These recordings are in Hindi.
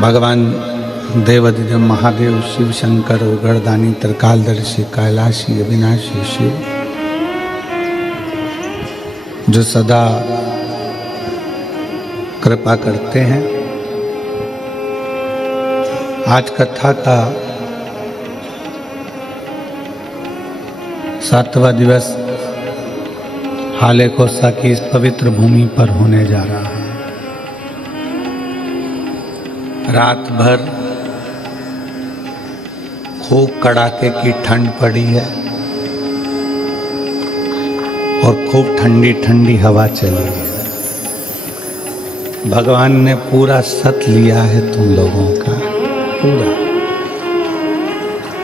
भगवान देवाधिदेव महादेव शिव शंकर उगड़दानी त्रिकालदर्शी कैलाशी अविनाशी शिव जो सदा कृपा करते हैं। आज कथा का 7वां दिवस हाले कोसा की इस पवित्र भूमि पर होने जा रहा है। रात भर खूब कड़ाके की ठंड पड़ी है और खूब ठंडी ठंडी हवा चली है। भगवान ने पूरा सत लिया है तुम लोगों का पूरा,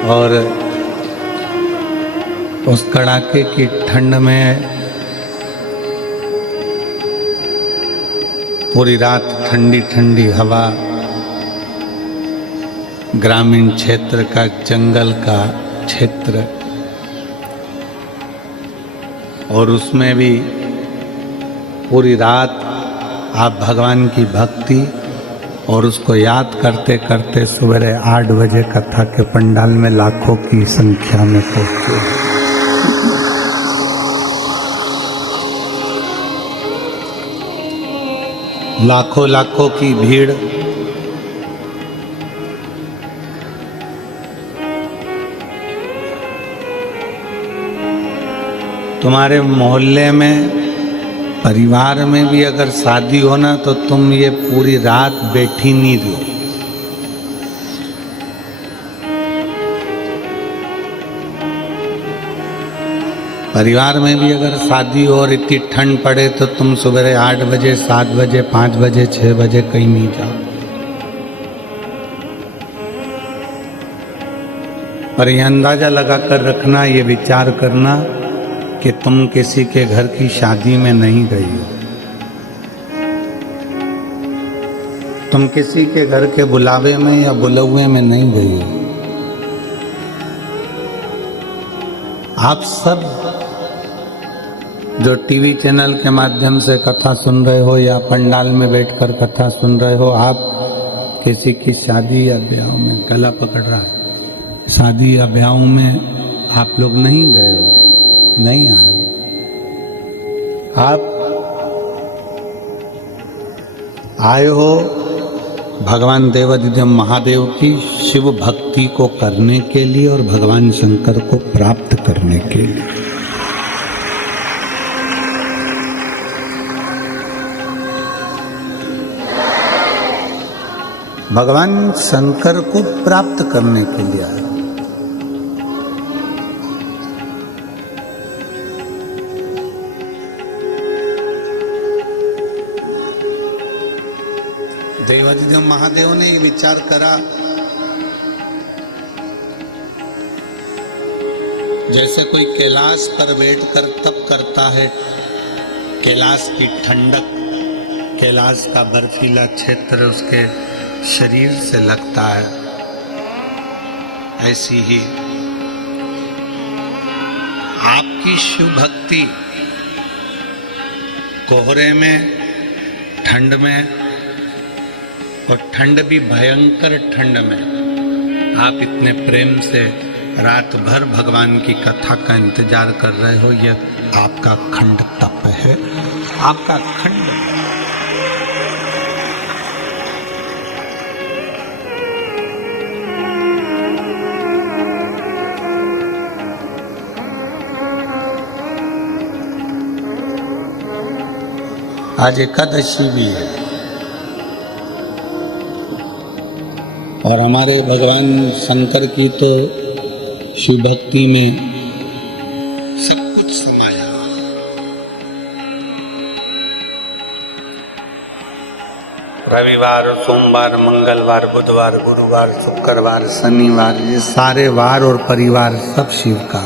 और उस कड़ाके की ठंड में पूरी रात ठंडी ठंडी हवा, ग्रामीण क्षेत्र का जंगल का क्षेत्र, और उसमें भी पूरी रात आप भगवान की भक्ति और उसको याद करते करते सवेरे 8 बजे कथा के पंडाल में लाखों की संख्या में पहुंचे। लाखों लाखों की भीड़ तुम्हारे मोहल्ले में, परिवार में भी अगर शादी हो ना तो तुम ये पूरी रात बैठी नहीं रहो। परिवार में भी अगर शादी हो और इतनी ठंड पड़े तो तुम सुबह 8 बजे 7 बजे 5 बजे 6 बजे कहीं नहीं जाओ। पर यह अंदाजा लगा कर रखना, ये विचार करना कि तुम किसी के घर की शादी में नहीं गई हो, तुम किसी के घर के बुलावे में या बुलौए में नहीं गई हो। आप सब जो टीवी चैनल के माध्यम से कथा सुन रहे हो या पंडाल में बैठकर कथा सुन रहे हो, आप किसी की शादी या ब्याह में, गला पकड़ रहा है, शादी या ब्याह में आप लोग नहीं गए हो, नहीं आए। आप आए हो भगवान देवाधिदेव महादेव की शिव भक्ति को करने के लिए और भगवान शंकर को प्राप्त करने के लिए। भगवान शंकर को प्राप्त करने के लिए आए। देवाधिदेव महादेव ने ये विचार करा, जैसे कोई कैलाश पर बैठकर तप करता है, कैलाश की ठंडक, कैलाश का बर्फीला क्षेत्र उसके शरीर से लगता है, ऐसी ही आपकी शिव भक्ति कोहरे में, ठंड में, और ठंड भी भयंकर ठंड में आप इतने प्रेम से रात भर भगवान की कथा का इंतजार कर रहे हो। यह आपका खंड तप है, आपका खंड। आज एकादशी भी है और हमारे भगवान शंकर की तो शिव भक्ति में सब कुछ समाया। रविवार, सोमवार, मंगलवार, बुधवार, गुरुवार, शुक्रवार, शनिवार, ये सारे वार और परिवार सब शिव का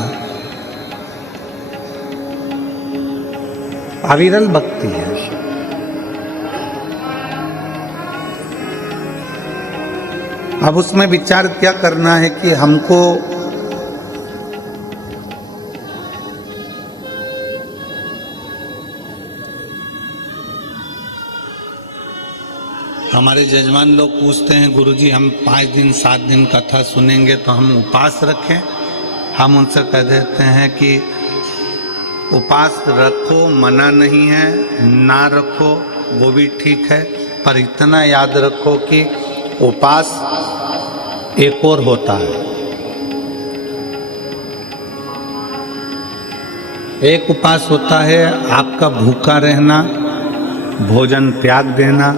अविरल भक्ति है। अब उसमें विचार क्या करना है कि हमको हमारे जजमान लोग पूछते हैं गुरुजी हम 5 दिन 7 दिन कथा सुनेंगे तो हम उपवास रखें। हम उनसे कह देते हैं कि उपवास रखो, मना नहीं है, ना रखो वो भी ठीक है, पर इतना याद रखो कि उपवास एक और होता है। एक उपवास होता है आपका भूखा रहना, भोजन त्याग देना,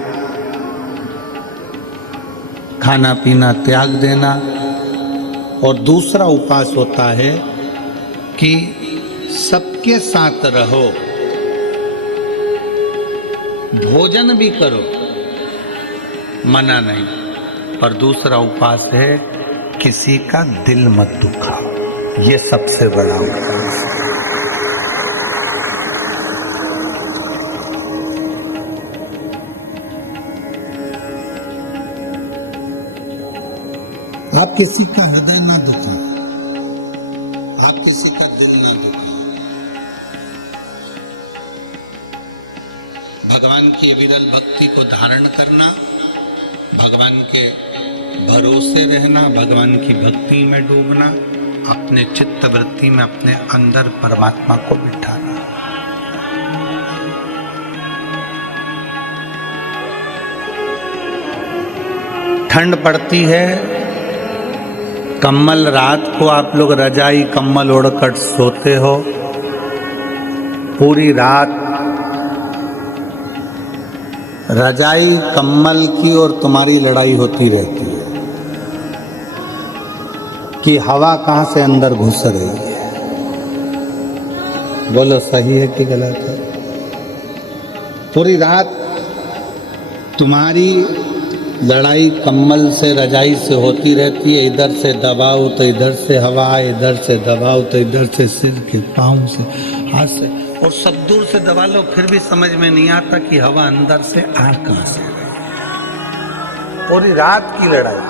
खाना पीना त्याग देना, और दूसरा उपवास होता है कि सबके साथ रहो, भोजन भी करो, मना नहीं, पर दूसरा उपवास है किसी का दिल मत दुखाओ। ये सबसे बड़ा उपवास है। आप किसी का हृदय ना दुखाओ, आप किसी का दिल ना दुखाओ। भगवान की विरल भक्ति को धारण करना, भगवान के भरोसे रहना, भगवान की भक्ति में डूबना, अपने चित्त वृत्ति में अपने अंदर परमात्मा को बिठाना। ठंड पड़ती है, कम्बल रात को आप लोग रजाई कम्बल ओढ़कर सोते हो, पूरी रात रजाई कम्बल की और तुम्हारी लड़ाई होती रहती है कि हवा कहाँ से अंदर घुस रही है। बोलो सही है कि गलत है? पूरी रात तुम्हारी लड़ाई कम्बल से रजाई से होती रहती है। इधर से दबाओ तो इधर से हवा, इधर से दबाओ तो इधर से सिर के पाँव से हाथ से, और सब दूर से दबा लो फिर भी समझ में नहीं आता कि हवा अंदर से आ कहाँ से रही। पूरी रात की लड़ाई,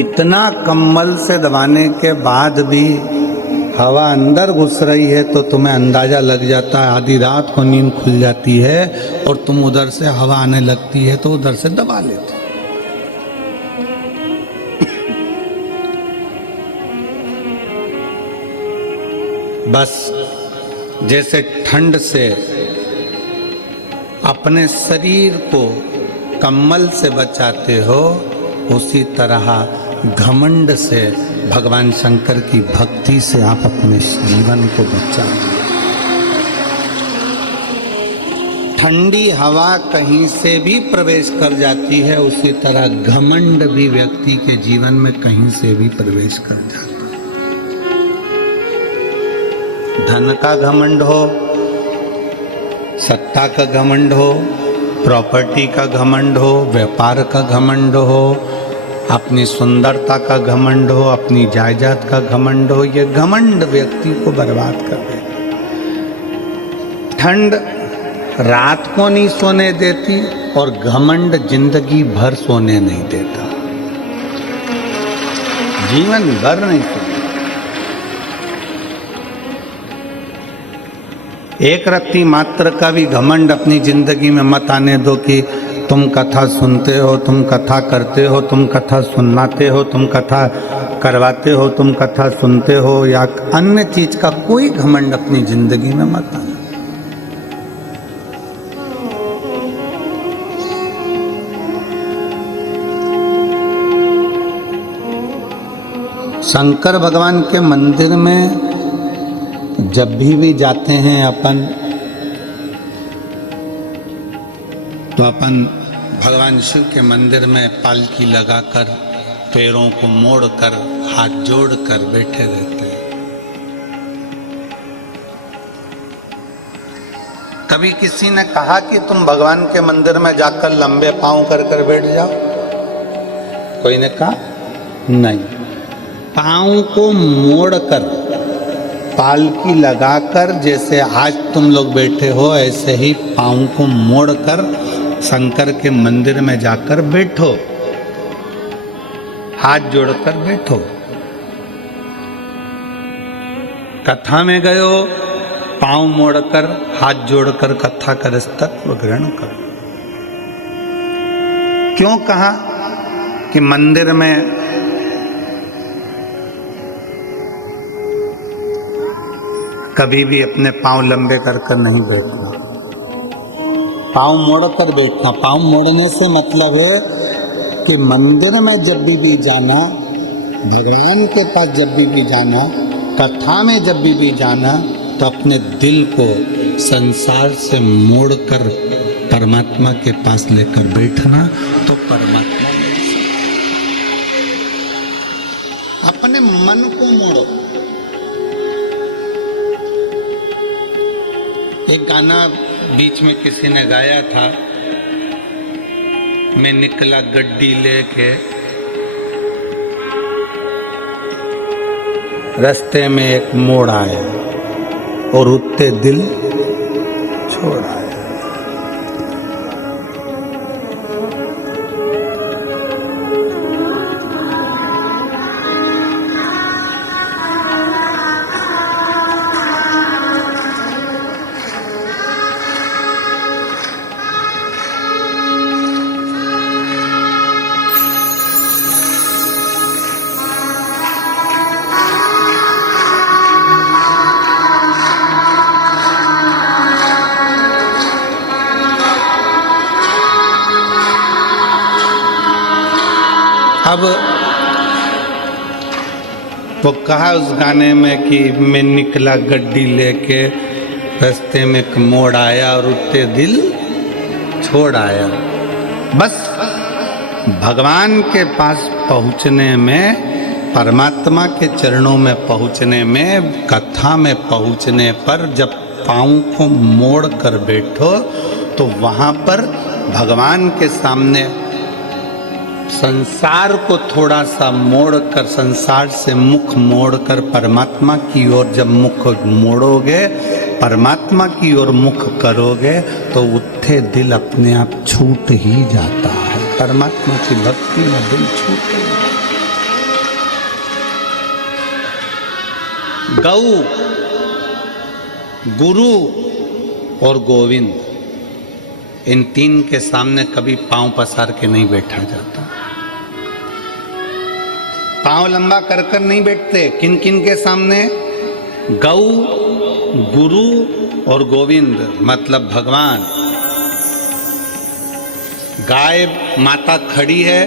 इतना कम्बल से दबाने के बाद भी हवा अंदर घुस रही है तो तुम्हें अंदाजा लग जाता है। आधी रात को नींद खुल जाती है और तुम उधर से हवा आने लगती है तो उधर से दबा लेते। बस जैसे ठंड से अपने शरीर को कम्बल से बचाते हो, उसी तरह घमंड से भगवान शंकर की भक्ति से आप अपने जीवन को बचाओ। ठंडी हवा कहीं से भी प्रवेश कर जाती है, उसी तरह घमंड भी व्यक्ति के जीवन में कहीं से भी प्रवेश कर जाता है। धन का घमंड हो, सत्ता का घमंड हो, प्रॉपर्टी का घमंड हो, व्यापार का घमंड हो, अपनी सुंदरता का घमंड हो, अपनी जायदाद का घमंड हो, ये घमंड व्यक्ति को बर्बाद कर देता। ठंड रात को नहीं सोने देती और घमंड जिंदगी भर सोने नहीं देता, जीवन भर नहीं सोने। एक रत्ती मात्र का भी घमंड अपनी जिंदगी में मत आने दो कि तुम कथा सुनते हो, तुम कथा करते हो, तुम कथा सुनाते हो, तुम कथा करवाते हो, तुम कथा सुनते हो, या अन्य चीज का कोई घमंड अपनी जिंदगी में मत आना। शंकर भगवान के मंदिर में जब भी जाते हैं अपन, तो अपन भगवान शिव के मंदिर में पालकी लगाकर, पैरों को मोड़कर, हाथ जोड़कर बैठे रहते हैं। कभी किसी ने कहा कि तुम भगवान के मंदिर में जाकर लंबे पांव कर बैठ जाओ? कोई ने कहा नहीं। पांव को मोड़कर, पालकी लगाकर, जैसे आज तुम लोग बैठे हो ऐसे ही पांव को मोड़कर शंकर के मंदिर में जाकर बैठो, हाथ जोड़कर बैठो। कथा में गए हो, पांव मोड़कर हाथ जोड़कर कथा कर तत्व ग्रहण कर। क्यों कहा कि मंदिर में कभी भी अपने पांव लंबे कर कर नहीं बैठना, पांव मोड़कर बैठना। पांव मोड़ने से मतलब है कि मंदिर में जब भी जाना, भगवान के पास जब भी जाना, कथा में जब भी जाना, तो अपने दिल को संसार से मोड़कर परमात्मा के पास लेकर बैठना। तो परमात्मा अपने मन को मोड़ो। एक गाना बीच में किसी ने गाया था, मैं निकला गड्डी लेके, रास्ते में एक मोड़ आया और उठते दिल छोड़ आया। अब वो कहा उस गाने में कि मैं निकला गड्डी लेके, रास्ते में एक मोड़ आया और उठते दिल छोड़ आया। बस भगवान के पास पहुंचने में, परमात्मा के चरणों में पहुंचने में, कथा में पहुंचने पर जब पाँव को मोड़ कर बैठो तो वहाँ पर भगवान के सामने संसार को थोड़ा सा मोड़कर, संसार से मुख मोड़कर परमात्मा की ओर जब मुख मोड़ोगे, परमात्मा की ओर मुख करोगे, तो उठे दिल अपने आप छूट ही जाता है। परमात्मा की भक्ति में दिल छूटे। गौ, गुरु और गोविंद, इन तीन के सामने कभी पांव पसार के नहीं बैठा जाता। पांव लंबा कर कर नहीं बैठते। किन किन के सामने? गौ, गुरु और गोविंद, मतलब भगवान। गाय माता खड़ी है,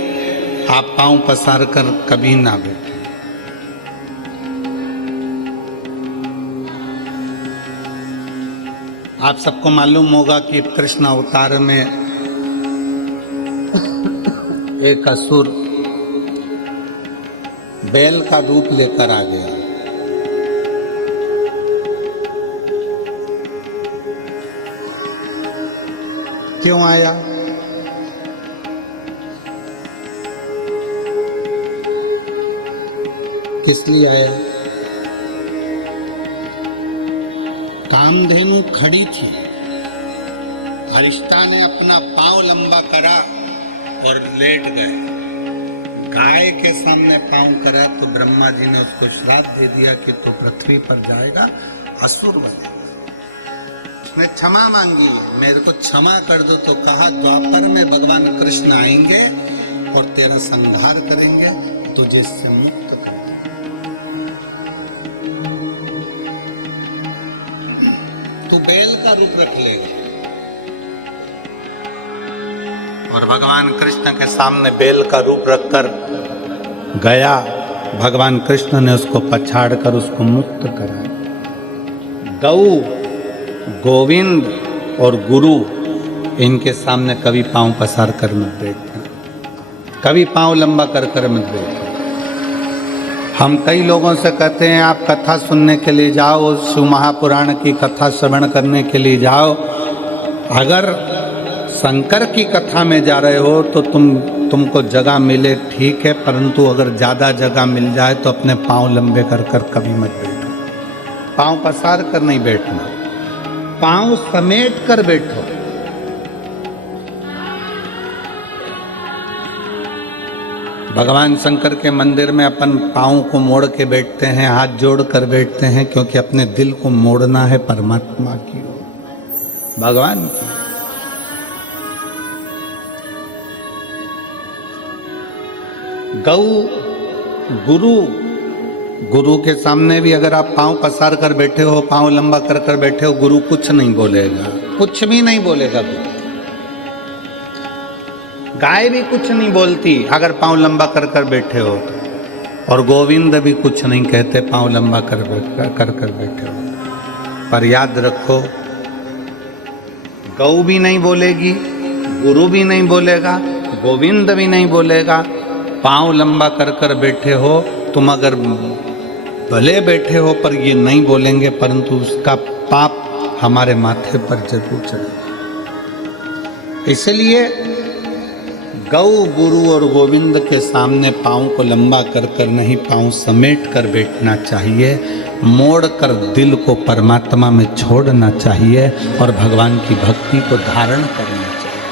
आप पांव पसार कर कभी ना बैठे। आप सबको मालूम होगा कि कृष्ण अवतार में एक असुर बैल का रूप लेकर आ गया। क्यों आया? किस लिए आया? कामधेनु खड़ी थी, अरिष्टा ने अपना पांव लंबा करा और लेट गए। गाय के सामने पांव करा तो ब्रह्मा जी ने उसको श्राप दे दिया कि तो पृथ्वी पर जाएगा, असुर बनेगा। उसने क्षमा मांगी, मेरे को क्षमा कर दो। तो कहा द्वापर में भगवान कृष्ण आएंगे और तेरा संहार करेंगे, तुझे इससे मुक्त कर देंगे। तू बैल का रूप रख लेगा। और भगवान कृष्ण के सामने बैल का रूप रखकर गया। भगवान कृष्ण ने उसको पछाड़ कर उसको मुक्त कराया। गौ, गोविंद और गुरु, इनके सामने कभी पांव पसार कर मत बैठना, कभी पांव लंबा कर कर मत बैठना। हम कई लोगों से कहते हैं आप कथा सुनने के लिए जाओ, शिव महापुराण की कथा श्रवण करने के लिए जाओ। अगर शंकर की कथा में जा रहे हो तो तुमको जगह मिले ठीक है, परंतु अगर ज़्यादा जगह मिल जाए तो अपने पांव लंबे कर कर कभी मत बैठो। पांव पसार कर नहीं बैठना, पांव समेट कर बैठो। भगवान शंकर के मंदिर में अपन पाँव को मोड़ के बैठते हैं, हाथ जोड़ कर बैठते हैं, क्योंकि अपने दिल को मोड़ना है परमात्मा की ओर, भगवान की। गौ गुरु के सामने भी अगर आप पाँव पसार कर बैठे हो, पाँव लंबा कर कर बैठे हो, गुरु कुछ नहीं बोलेगा, कुछ भी नहीं बोलेगा गुरु। गाय भी कुछ नहीं बोलती अगर पाँव लंबा कर कर बैठे हो, और गोविंद भी कुछ नहीं कहते पाँव लंबा कर कर बैठे हो। पर याद रखो, गौ भी नहीं बोलेगी, गुरु भी नहीं बोलेगा, गोविंद भी नहीं बोलेगा। पाँव लंबा कर कर बैठे हो तुम, अगर भले बैठे हो पर ये नहीं बोलेंगे, परंतु उसका पाप हमारे माथे पर जरूर चढ़ेगा। इसलिए गौ, गुरु और गोविंद के सामने पाँव को लंबा कर कर नहीं, पाँव समेट कर बैठना चाहिए, मोड़ कर दिल को परमात्मा में छोड़ना चाहिए और भगवान की भक्ति को धारण करना चाहिए।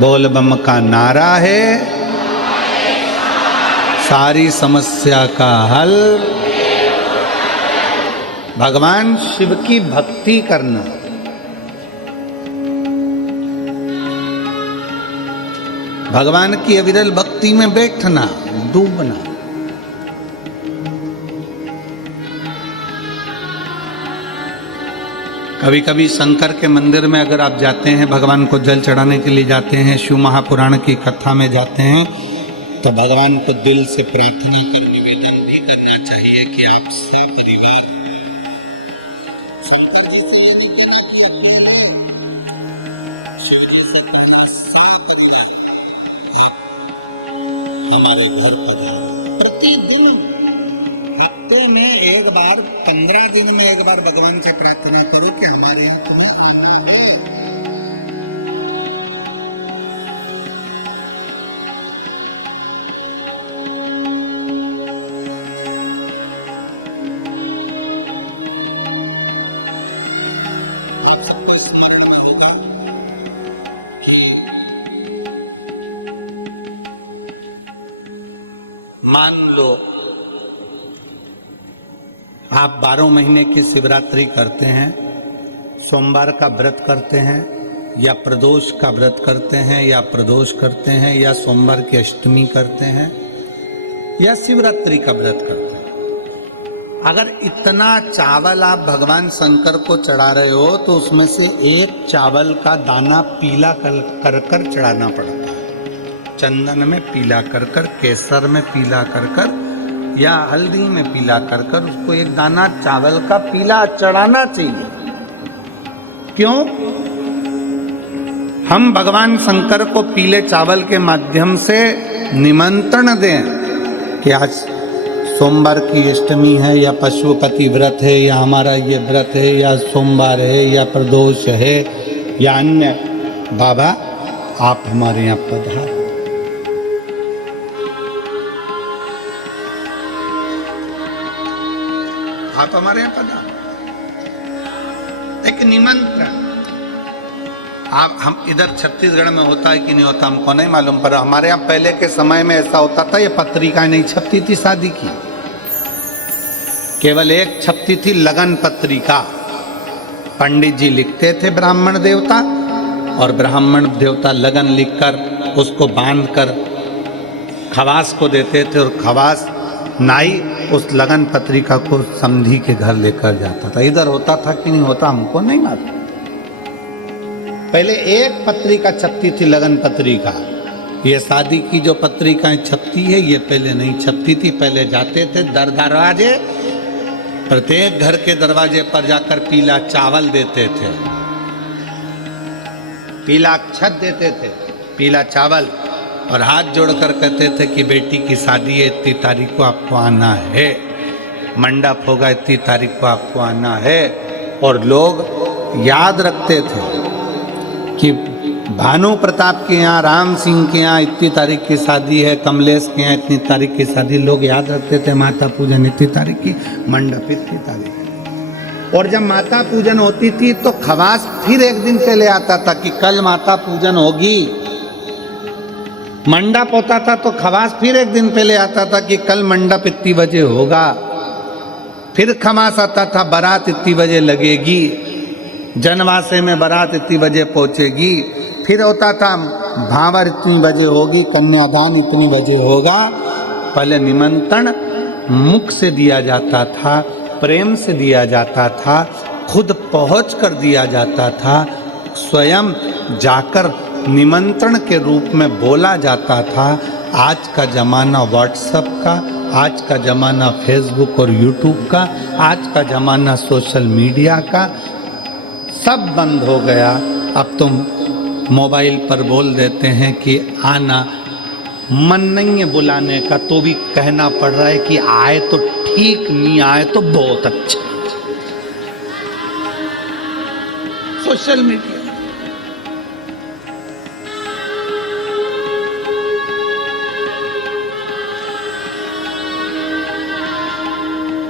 बोल बम का नारा है, सारी समस्या का हल, भगवान शिव की भक्ति करना। भगवान की अविरल भक्ति में बैठना, डूबना। कभी कभी शंकर के मंदिर में अगर आप जाते हैं, भगवान को जल चढ़ाने के लिए जाते हैं, शिव महापुराण की कथा में जाते हैं, तो भगवान को दिल से प्रार्थना कर निवेदन भी करना चाहिए कि आप सपरिवार शंकर जी से हमारे घर पर प्रतिदिन, हफ्ते में एक बार, 15 दिन में एक बार भगवान से प्रार्थना करो कि हमारे यहाँ मान लो आप 12 महीने की शिवरात्रि करते हैं, सोमवार का व्रत करते हैं, या प्रदोष का व्रत करते हैं, या प्रदोष करते हैं, या सोमवार की अष्टमी करते हैं, या शिवरात्रि का व्रत करते हैं। अगर इतना चावल आप भगवान शंकर को चढ़ा रहे हो, तो उसमें से एक चावल का दाना पीला कर कर चढ़ाना पड़ता है। चंदन में पीला कर कर, केसर में पीला कर कर, या हल्दी में पीला कर कर, उसको एक दाना चावल का पीला चढ़ाना चाहिए। क्यों? हम भगवान शंकर को पीले चावल के माध्यम से निमंत्रण दें कि आज सोमवार की अष्टमी है, या पशुपति व्रत है, या हमारा ये व्रत है, या सोमवार है, या प्रदोष है, या अन्य, बाबा आप हमारे यहाँ पधार। आप हमारे यहाँ पधार, एक निमंत्रण। आप हम इधर छत्तीसगढ़ में होता है कि नहीं होता हमको नहीं मालूम, पर हमारे यहाँ पहले के समय में ऐसा होता था, ये पत्रिका नहीं छपती थी शादी की, केवल एक छपती थी लगन पत्रिका। पंडित जी लिखते थे ब्राह्मण देवता, और ब्राह्मण देवता लगन लिखकर उसको बांधकर खवास को देते थे, और खवास नाई उस लगन पत्रिका को समधी के घर लेकर जाता था। इधर होता था कि नहीं होता हमको नहीं मालूम। पहले एक पत्रिका छपती थी, लगन पत्रिका। ये शादी की जो पत्रिकाएं छपती है, ये पहले नहीं छपती थी। पहले जाते थे दरवाजे, प्रत्येक घर के दरवाजे पर जाकर पीला चावल देते थे, पीला अक्षत देते थे, पीला चावल, और हाथ जोड़कर कहते थे कि बेटी की शादी है, इतनी तारीख को आपको आना है, मंडप होगा, इतनी तारीख को आपको आना है। और लोग याद रखते थे कि भानु प्रताप के यहाँ, राम सिंह के यहाँ इतनी तारीख की शादी है, कमलेश के यहाँ इतनी तारीख की शादी, लोग याद रखते थे। माता पूजन इतनी तारीख की, मंडप इतनी तारीख। और जब माता पूजन होती थी तो खवास फिर एक दिन पहले आता था कि कल माता पूजन होगी, मंडप होता था तो खवास फिर एक दिन पहले आता था कि कल मंडप इतनी बजे होगा, फिर खमास आता था बारात इतनी बजे लगेगी, जनवासे में बारात इतनी बजे पहुंचेगी, फिर होता था भावर इतनी बजे होगी, कन्यादान इतनी बजे होगा। पहले निमंत्रण मुख से दिया जाता था, प्रेम से दिया जाता था, खुद पहुंच कर दिया जाता था, स्वयं जाकर निमंत्रण के रूप में बोला जाता था। आज का ज़माना व्हाट्सएप का, आज का ज़माना फेसबुक और यूट्यूब का, आज का ज़माना सोशल मीडिया का, सब बंद हो गया। अब तुम मोबाइल पर बोल देते हैं कि आना, मन नहीं है बुलाने का तो भी कहना पड़ रहा है कि आए तो ठीक, नहीं आए तो बहुत अच्छा। सोशल मीडिया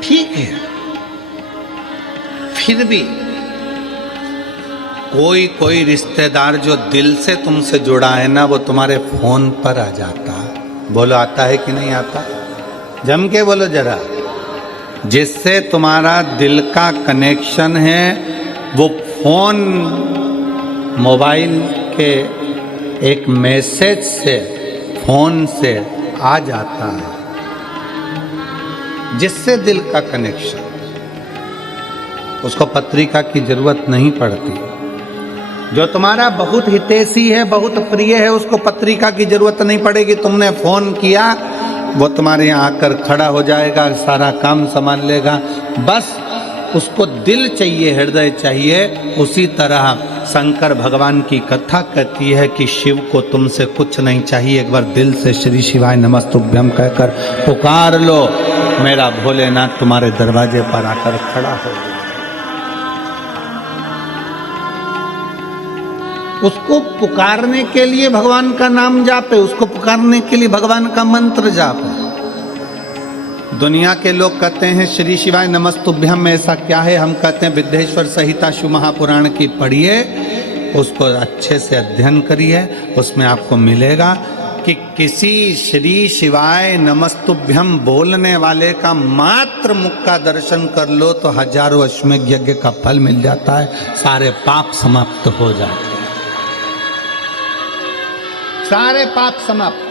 ठीक है, फिर भी कोई रिश्तेदार जो दिल से तुमसे जुड़ा है ना, वो तुम्हारे फोन पर आ जाता। बोलो आता है कि नहीं आता? जम के बोलो जरा। जिससे तुम्हारा दिल का कनेक्शन है वो फोन, मोबाइल के एक मैसेज से, फोन से आ जाता है, जिससे दिल का कनेक्शन, उसको पत्रिका की जरूरत नहीं पड़ती। जो तुम्हारा बहुत हितैषी है, बहुत प्रिय है, उसको पत्रिका की जरूरत नहीं पड़ेगी। तुमने फोन किया, वो तुम्हारे यहाँ आकर खड़ा हो जाएगा, सारा काम संभाल लेगा। बस उसको दिल चाहिए, हृदय चाहिए। उसी तरह शंकर भगवान की कथा कहती है कि शिव को तुमसे कुछ नहीं चाहिए, एक बार दिल से श्री शिवाय नमस्तुभ्यम कहकर पुकार लो, मेरा भोलेनाथ तुम्हारे दरवाजे पर आकर खड़ा हो। उसको पुकारने के लिए भगवान का नाम जापे, उसको पुकारने के लिए भगवान का मंत्र जापे। दुनिया के लोग कहते हैं श्री शिवाय नमस्तुभ्यम में ऐसा क्या है? हम कहते हैं विद्येश्वर संहिता शिव महापुराण की पढ़िए, उसको अच्छे से अध्ययन करिए, उसमें आपको मिलेगा कि किसी श्री शिवाय नमस्तुभ्यम बोलने वाले का मात्र मुख का दर्शन कर लो तो हजारों अश्वमेध यज्ञ का फल मिल जाता है, सारे पाप समाप्त हो जाते हैं, सारे पाप समाप्त।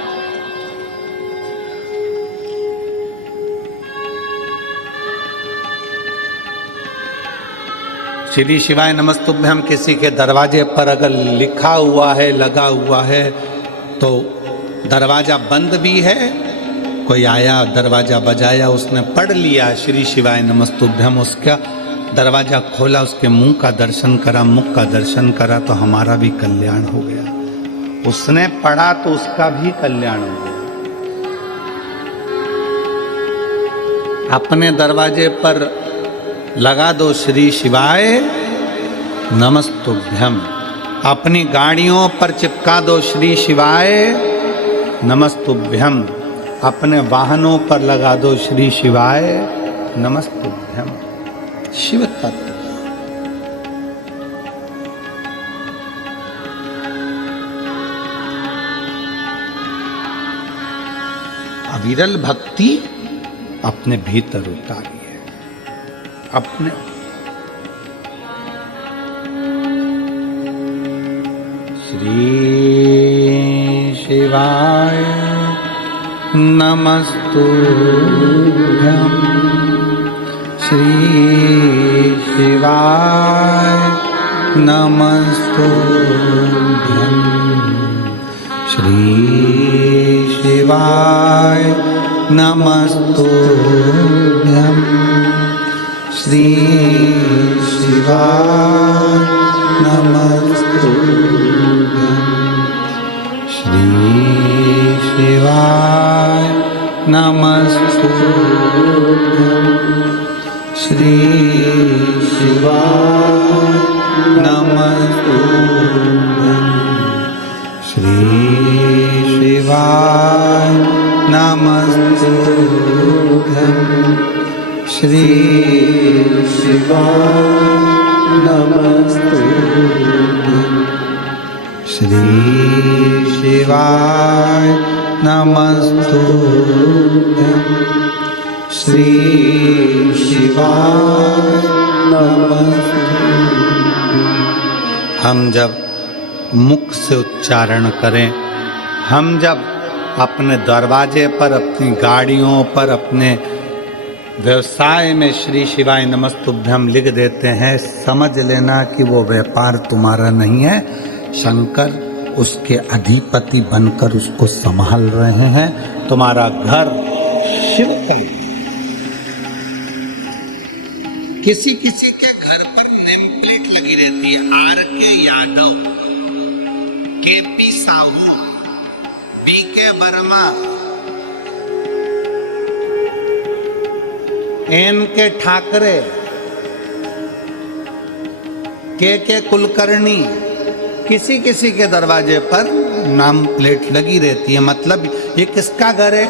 श्री शिवाय नमस्तुभ्यम किसी के दरवाजे पर अगर लिखा हुआ है, लगा हुआ है, तो दरवाजा बंद भी है, कोई आया दरवाजा बजाया, उसने पढ़ लिया श्री शिवाय नमस्तुभ्यम, उसका दरवाजा खोला, उसके मुंह का दर्शन करा, मुख का दर्शन करा, तो हमारा भी कल्याण हो गया। उसने पढ़ा तो उसका भी कल्याण हो गया। अपने दरवाजे पर लगा दो श्री शिवाय नमस्तुभ्यम, अपनी गाड़ियों पर चिपका दो श्री शिवाय नमस्तुभ्यम, अपने वाहनों पर लगा दो श्री शिवाय नमस्तुभ्यम। शिव तत्व अविरल भक्ति अपने भीतर उतारिए, अपने श्री शिवाय नमस्तुभ्यम, श्री शिवाय नमस्तुभ्यम, श्री शिवाय नमस्तुभ्यम, श्री शिवाय नमस्तुभ्यम, श्री शिवाय नमस्तुभ्यम, श्री शिवाय नमस्तुभ्यम, श्री शिवाय नमस्तुभ्यम, श्री शिवाय नमस्तुभ्यम, श्री शिवाय नमस्तुभ्यं श्री शिवाय नमस्तुभ्यं। हम जब मुख से उच्चारण करें, हम जब अपने दरवाजे पर, अपनी गाड़ियों पर, अपने व्यवसाय में श्री शिवाय नमस्तुभ्यं लिख देते हैं, समझ लेना कि वो व्यापार तुम्हारा नहीं है, शंकर उसके अधिपति बनकर उसको संभाल रहे हैं। तुम्हारा घर शिव का। किसी किसी के घर पर नेम प्लेट लगी रहती है, आर के यादव, के पी साहू, बी के वर्मा, एन के ठाकरे, के कुलकर्णी। किसी किसी के दरवाजे पर नाम प्लेट लगी रहती है, मतलब ये किसका घर है?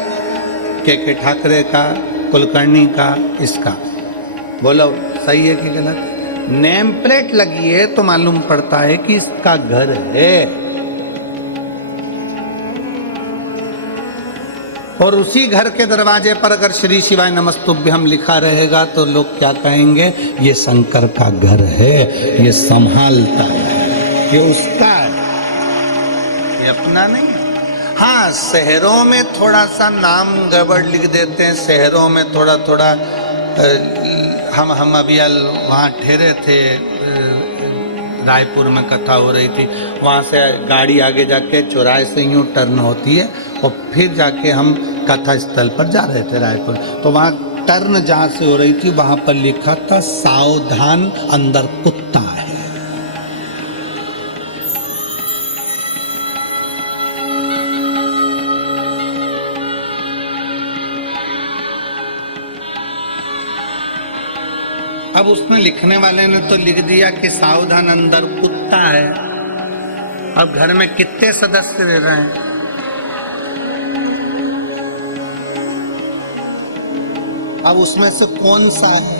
के ठाकरे का, कुलकर्णी का, इसका। बोलो सही है कि गलत? नेम प्लेट लगी है तो मालूम पड़ता है कि इसका घर है। और उसी घर के दरवाजे पर अगर श्री शिवाय नमस्तुभ्यं लिखा रहेगा तो लोग क्या कहेंगे? ये शंकर का घर है, ये संभालता है, ये उसका है, ये अपना नहीं है। हाँ, शहरों में थोड़ा सा नाम गड़बड़ लिख देते हैं, शहरों में थोड़ा थोड़ा। हम अभी वहाँ ठहरे थे, रायपुर में कथा हो रही थी, वहाँ से गाड़ी आगे जाके चौराहे से यूँ टर्न होती है और फिर जाके हम कथा स्थल पर जा रहे थे रायपुर। तो वहाँ टर्न जहाँ से हो रही थी वहाँ पर लिखा था सावधान अंदर कुत्ता है। अब उसमें लिखने वाले ने तो लिख दिया कि सावधान अंदर कुत्ता है। अब घर में कितने सदस्य रह रहे हैं? अब उसमें से कौन सा है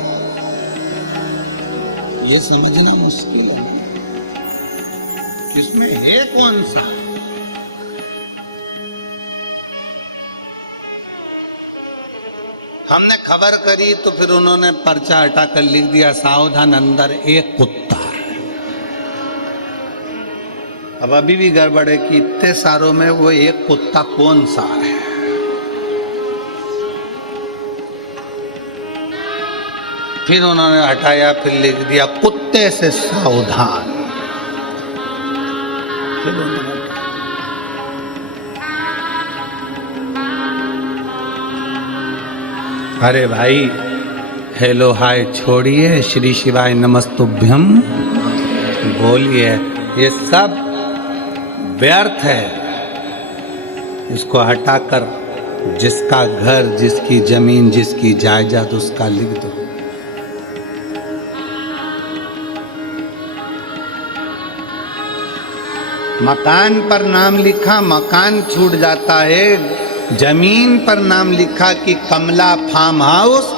ये समझना मुश्किल है। इसमें है कौन सा? हमने खबर करी तो फिर उन्होंने पर्चा हटाकर लिख दिया सावधान अंदर एक कुत्ता है। अब अभी भी गड़बड़ है कि इतने सारों में वो एक कुत्ता कौन सा है। फिर उन्होंने हटाया, फिर लिख दिया कुत्ते से सावधान। फिर उन्होंने अरे भाई, हेलो हाय छोड़िए, श्री शिवाय नमस्तुभ्यं बोलिए, ये सब व्यर्थ है। इसको हटाकर जिसका घर, जिसकी जमीन, जिसकी जायदाद उसका लिख दो। मकान पर नाम लिखा, मकान छूट जाता है। जमीन पर नाम लिखा कि कमला फार्म हाउस,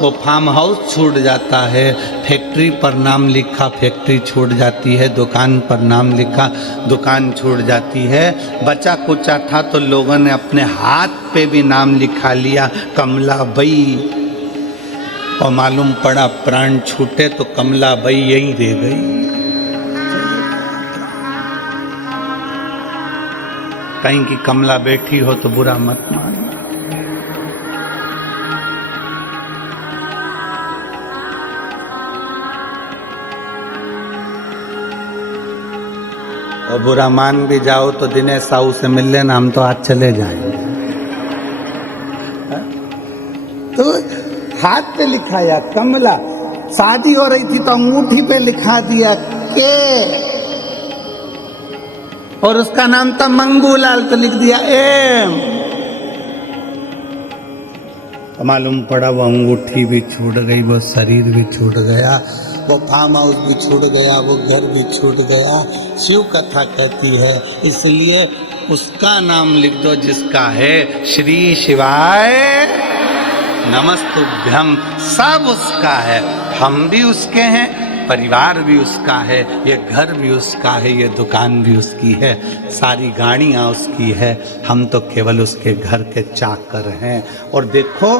वो फार्म हाउस छूट जाता है। फैक्ट्री पर नाम लिखा, फैक्ट्री छूट जाती है। दुकान पर नाम लिखा, दुकान छूट जाती है। बचा कुचा था तो लोगों ने अपने हाथ पे भी नाम लिखा लिया कमलाबाई, और मालूम पड़ा प्राण छूटे तो कमलाबाई यही रह गई। कहीं की कमला बैठी हो तो बुरा मत मानो। और बुरा मान भी जाओ तो दिनेश साहू से मिल लेना, हम तो आज चले जाएंगे। तो हाथ पे लिखाया कमला, शादी हो रही थी तो अंगूठी पे लिखा दिया के, और उसका नाम था मंगूलाल तो लिख दिया एम। तो मालूम पड़ा वो अंगूठी भी छूट गई, वो शरीर भी छूट गया, वो फार्म हाउस भी छूट गया, वो घर भी छूट गया। शिव कथा कहती है इसलिए उसका नाम लिख दो जिसका है श्री शिवाय नमस्तुभ्यं। सब उसका है, हम भी उसके हैं, परिवार भी उसका है, ये घर भी उसका है, ये दुकान भी उसकी है, सारी गाड़ियाँ उसकी है, हम तो केवल उसके घर के चाकर हैं। और देखो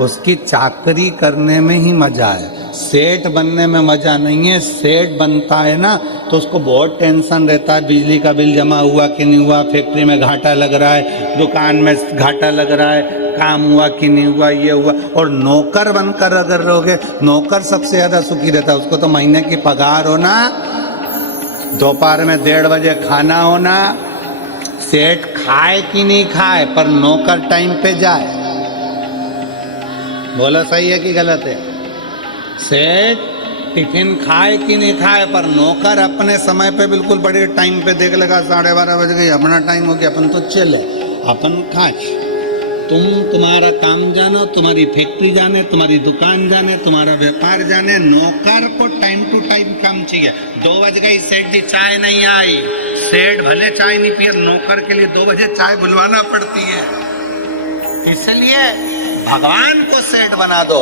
उसकी चाकरी करने में ही मजा है, सेठ बनने में मजा नहीं है। सेठ बनता है ना तो उसको बहुत टेंशन रहता है, बिजली का बिल जमा हुआ कि नहीं हुआ, फैक्ट्री में घाटा लग रहा है, दुकान में घाटा लग रहा है, काम हुआ कि नहीं हुआ, ये हुआ। और नौकर बनकर अगर रहोगे, नौकर सबसे ज्यादा सुखी रहता है, उसको तो महीने की पगार होना, दोपहर में 1:30 बजे खाना होना, सेठ खाए कि नहीं खाए पर नौकर टाइम पे जाए। बोलो सही है कि गलत है? सेठ टिफिन खाए कि नहीं खाए पर नौकर अपने समय पे बिल्कुल बड़े टाइम पे देख लेगा, 12:30 बज गई, अपना टाइम हो गया, अपन तो चले, अपन खाए। तुम्हारा काम जानो, तुम्हारी फैक्ट्री जाने, तुम्हारी दुकान जाने, तुम्हारा व्यापार जाने, नौकर को टाइम टू टाइम काम चाहिए। 2 बज गई, सेठ जी चाय नहीं आई, सेठ भले चाय नहीं पिए, नौकर के लिए 2 बजे चाय बुलवाना पड़ती है। इसलिए भगवान को सेठ बना दो,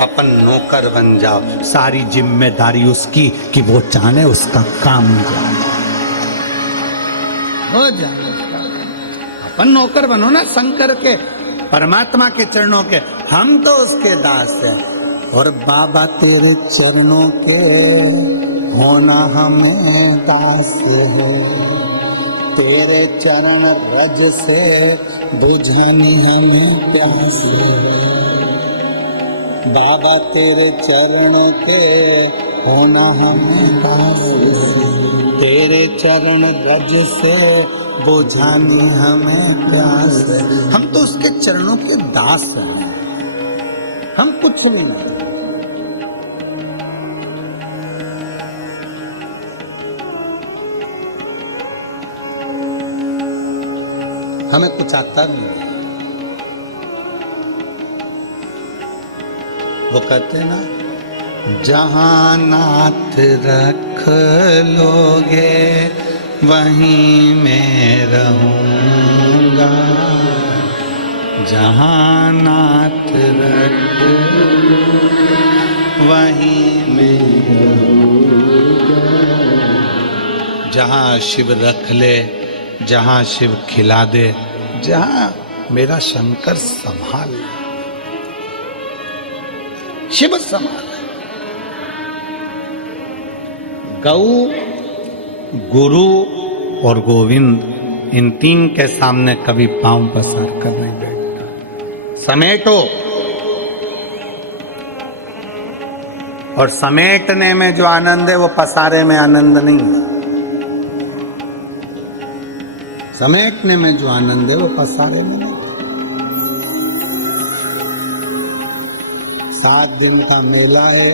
अपन नौकर बन जाओ, सारी जिम्मेदारी उसकी कि वो चाहे उसका काम हो जाए। अपन नौकर बनो ना शंकर के, परमात्मा के चरणों के, हम तो उसके दास हैं। और बाबा तेरे चरणों के होना हमें दास है, तेरे चरण रज से बुझानी हमें प्यास है। बाबा तेरे चरणों के होना हमें दास है, तेरे चरण रज से बुझानी हमें प्यास है। हम तो उसके चरणों के दास हैं, हम कुछ नहीं है। हमें कुछ आता नहीं है। वो कहते हैं ना, जहां नाथ रख लोगे वहीं मैं रहूंगा, जहां नाथ रख वहीं मैं रहूंगा। जहां शिव रख ले, जहां शिव खिला दे, जहां मेरा शंकर संभाल ले, शिव संभाल। गौ, गुरु और गोविंद, इन 3 के सामने कभी पांव पसार कर नहीं बैठता। समेटो, और समेटने में जो आनंद है वो पसारे में आनंद नहीं है। समेटने में जो आनंद है वो पसारे में नहीं। 7 दिन का मेला है,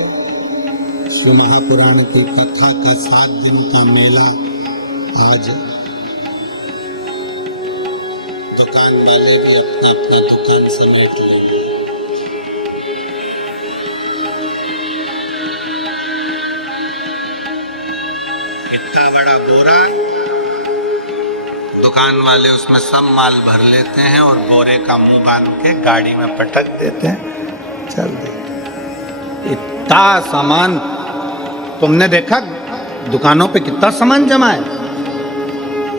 शिव महापुराण की कथा का 7 दिन का मेला। आज दुकान वाले भी अपना अपना दुकान समेट लेंगे। इतना बड़ा बोरा, दुकान वाले उसमें सब माल भर लेते हैं और बोरे का मुंह बांध के गाड़ी में पटक देते हैं, चल दे। इतना सामान तुमने देखा दुकानों पे कितना सामान जमा है?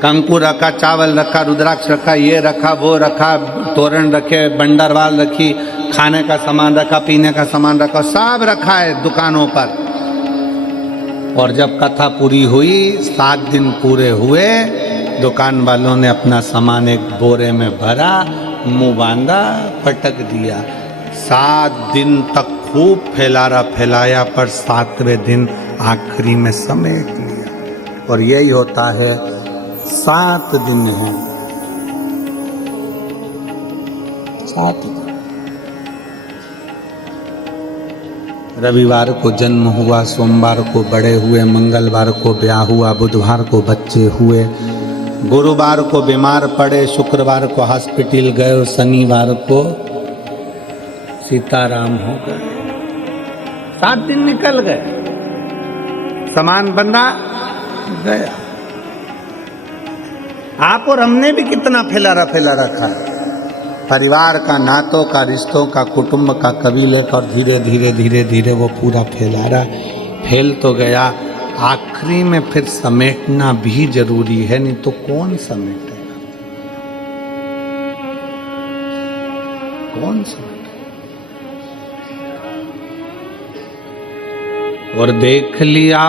कंकु रखा, चावल रखा, रुद्राक्ष रखा, ये रखा, वो रखा, तोरण रखे, बंडरवाल रखी, खाने का सामान रखा, पीने का सामान रखा, सब रखा है दुकानों पर। और जब कथा पूरी हुई, 7 दिन पूरे हुए, दुकान वालों ने अपना सामान एक बोरे में भरा, मुंह बांधा, पटक दिया। 7 दिन तक खूब फैलाया, पर 7वें दिन आखिरी में समेट लिया। और यही होता है, 7 दिन है, 7 दिन। रविवार को जन्म हुआ, सोमवार को बड़े हुए, मंगलवार को ब्याह हुआ, बुधवार को बच्चे हुए, गुरुवार को बीमार पड़े, शुक्रवार को हॉस्पिटल गए और शनिवार को सीताराम हो गए। 7 दिन निकल गए, सामान बंधा गया। आप और हमने भी कितना फैला रखा है, परिवार का, नातों का, रिश्तों का, कुटुंब का, कबीले का, और धीरे धीरे वो पूरा फैल तो गया, आखिरी में फिर समेटना भी जरूरी है, नहीं तो कौन समेटेगा? कौन समेटेगा? और देख लिया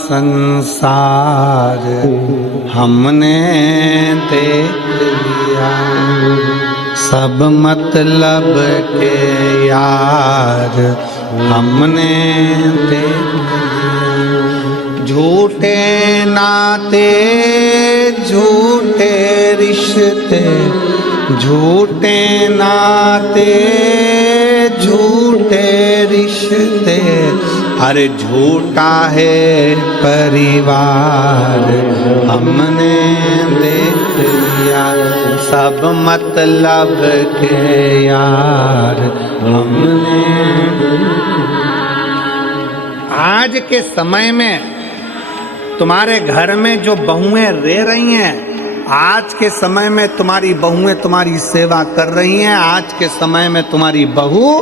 संसार हमने, देख लिया सब मतलब के यार हमने देख लिया। झूठे नाते झूठे रिश्ते, झूठे नाते झूठे रिश्ते, अरे झूठा है परिवार हमने देख लिया सब मतलब के यार हमने। आज के समय में तुम्हारे घर में जो बहुएं रह रही हैं, आज के समय में तुम्हारी बहुएं तुम्हारी सेवा कर रही हैं। आज के समय में तुम्हारी बहू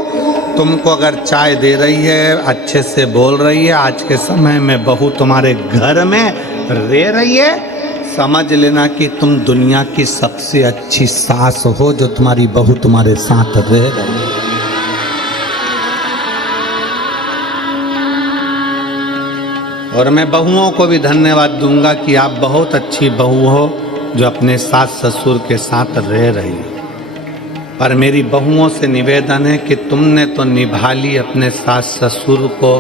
तुमको अगर चाय दे रही है, अच्छे से बोल रही है, आज के समय में बहू तुम्हारे घर में रह रही है, समझ लेना कि तुम दुनिया की सबसे अच्छी सास हो, जो तुम्हारी बहू तुम्हारे साथ रह रही है। और मैं बहुओं को भी धन्यवाद दूंगा कि आप बहुत अच्छी बहू हो जो अपने सास ससुर के साथ रह रही है। पर मेरी बहुओं से निवेदन है कि तुमने तो निभा ली अपने सास ससुर को,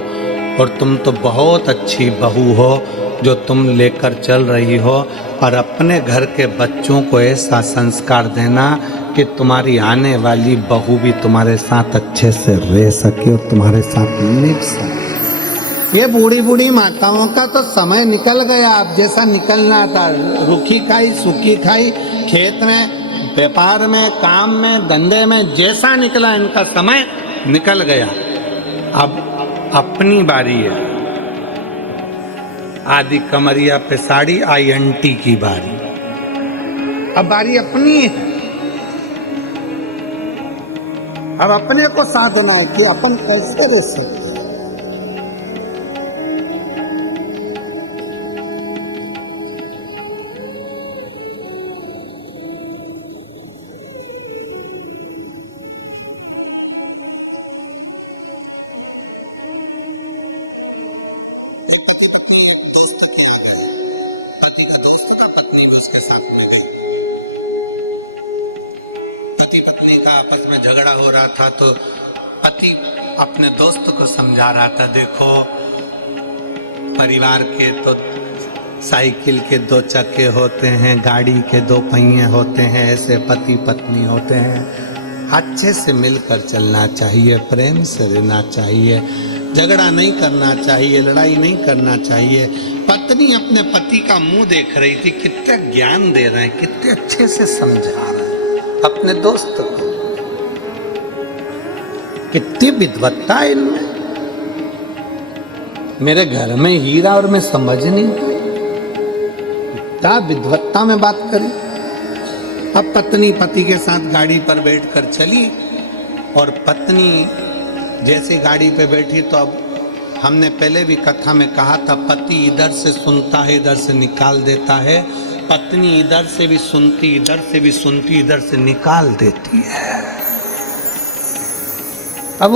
और तुम तो बहुत अच्छी बहू हो जो तुम लेकर चल रही हो, और अपने घर के बच्चों को ऐसा संस्कार देना कि तुम्हारी आने वाली बहू भी तुम्हारे साथ अच्छे से रह सके और तुम्हारे साथ निभ सके। ये बूढ़ी बूढ़ी माताओं का तो समय निकल गया, अब जैसा निकलना था, रूखी खाई सूखी खाई, खेत में व्यापार में काम में धंधे में जैसा निकला इनका समय निकल गया। अब अपनी बारी है। आदि कमरिया पे साड़ी INT की बारी, अब बारी अपनी है। अब अपने को साधना है कि अपन कैसे रह सकते। आपस में झगड़ा हो रहा था तो पति अपने दोस्त को समझा रहा था, देखो परिवार के तो साइकिल के 2 चक्के होते हैं, गाड़ी के 2 पहिए होते हैं, ऐसे पति पत्नी होते हैं। अच्छे से मिलकर चलना चाहिए, प्रेम से रहना चाहिए, झगड़ा नहीं करना चाहिए, लड़ाई नहीं करना चाहिए। पत्नी अपने पति का मुंह देख रही थी, कितने ज्ञान दे रहे हैं, कितने अच्छे से समझा रहे हैं अपने दोस्त को, कितनी विद्वत्ता है इनमें। मेरे घर में हीरा और मैं समझ नहीं पाई, इतना विद्वत्ता में बात करी। अब पत्नी पति के साथ गाड़ी पर बैठकर चली, और पत्नी जैसे गाड़ी पे बैठी तो अब हमने पहले भी कथा में कहा था, पति इधर से सुनता है इधर से निकाल देता है, पत्नी इधर से भी सुनती इधर से भी सुनती इधर से निकाल देती है। अब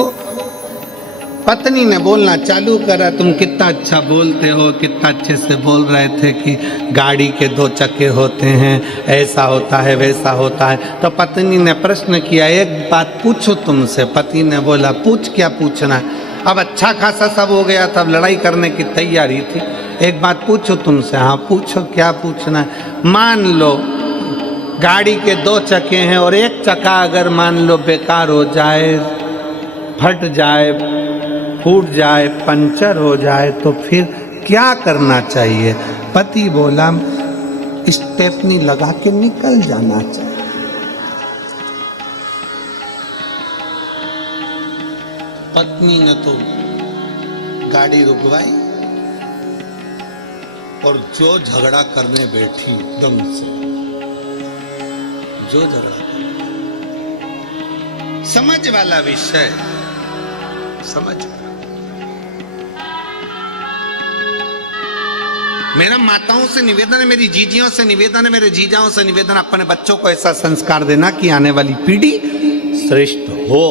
पत्नी ने बोलना चालू करा, तुम कितना अच्छा बोलते हो, कितना अच्छे से बोल रहे थे कि गाड़ी के 2 चक्के होते हैं, ऐसा होता है वैसा होता है। तो पत्नी ने प्रश्न किया, एक बात पूछो तुमसे। पति ने बोला, पूछ, क्या पूछना है। अब अच्छा खासा सब हो गया, तब लड़ाई करने की तैयारी थी। एक बात पूछो तुमसे। हाँ पूछो, क्या पूछना है। मान लो गाड़ी के 2 चक्के हैं और एक चक्का अगर मान लो बेकार हो जाए, फट जाए, फूट जाए, पंचर हो जाए, तो फिर क्या करना चाहिए। पति बोला, स्टेपनी लगा के निकल जाना चाहिए। पत्नी ने तो गाड़ी रुकवाई और जो झगड़ा करने बैठी एकदम से, जो झगड़ा समझ वाला विषय समझ। मेरा माताओं से निवेदन है, मेरी जीजियों से निवेदन है, मेरे जीजाओं से निवेदन, अपने बच्चों को ऐसा संस्कार देना कि आने वाली पीढ़ी श्रेष्ठ हो,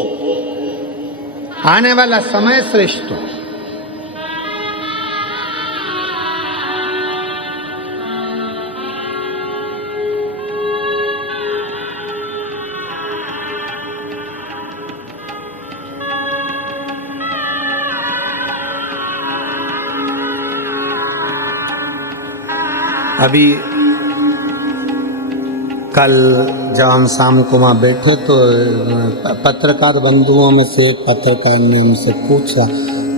आने वाला समय श्रेष्ठ हो। अभी कल जब हम शाम को वहाँ बैठे तो पत्रकार बंधुओं में से एक पत्रकार ने हमसे पूछा,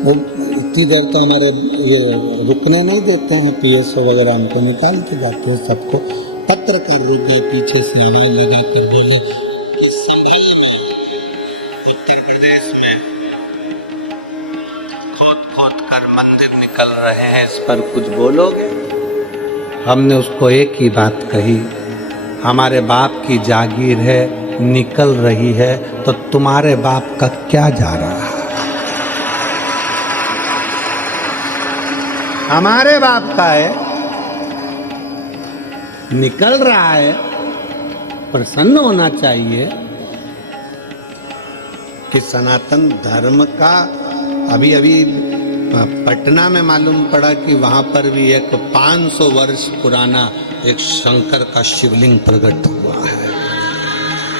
वो इतनी देर तो हमारे ये रुकने नहीं देते हैं, PSO वगैरह हमको निकाल के जाते हैं, सबको पत्रकार रुक गए, पीछे से आवाज लगा कर बोले कि संभल में उत्तर प्रदेश में खोद कर मंदिर निकल रहे हैं, इस पर कुछ बोलोगे? हमने उसको एक ही बात कही, हमारे बाप की जागीर है, निकल रही है, तो तुम्हारे बाप का क्या जा रहा है? हमारे बाप का है, निकल रहा है, प्रसन्न होना चाहिए कि सनातन धर्म का अभी पटना में मालूम पड़ा कि वहां पर भी एक 500 वर्ष पुराना एक शंकर का शिवलिंग प्रकट हुआ है।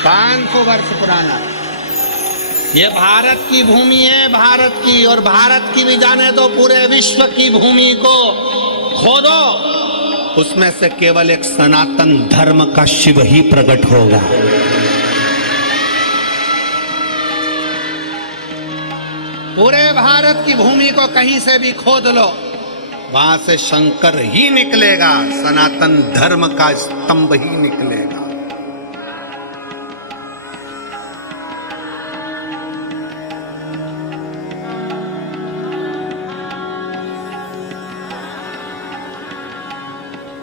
500 वर्ष पुराना। ये भारत की भूमि है, भारत की, और भारत की भी जाने दो, पूरे विश्व की भूमि को खोदो, उसमें से केवल एक सनातन धर्म का शिव ही प्रकट होगा। पूरे भारत की भूमि को कहीं से भी खोद लो, वहां से शंकर ही निकलेगा, सनातन धर्म का स्तंभ ही निकलेगा।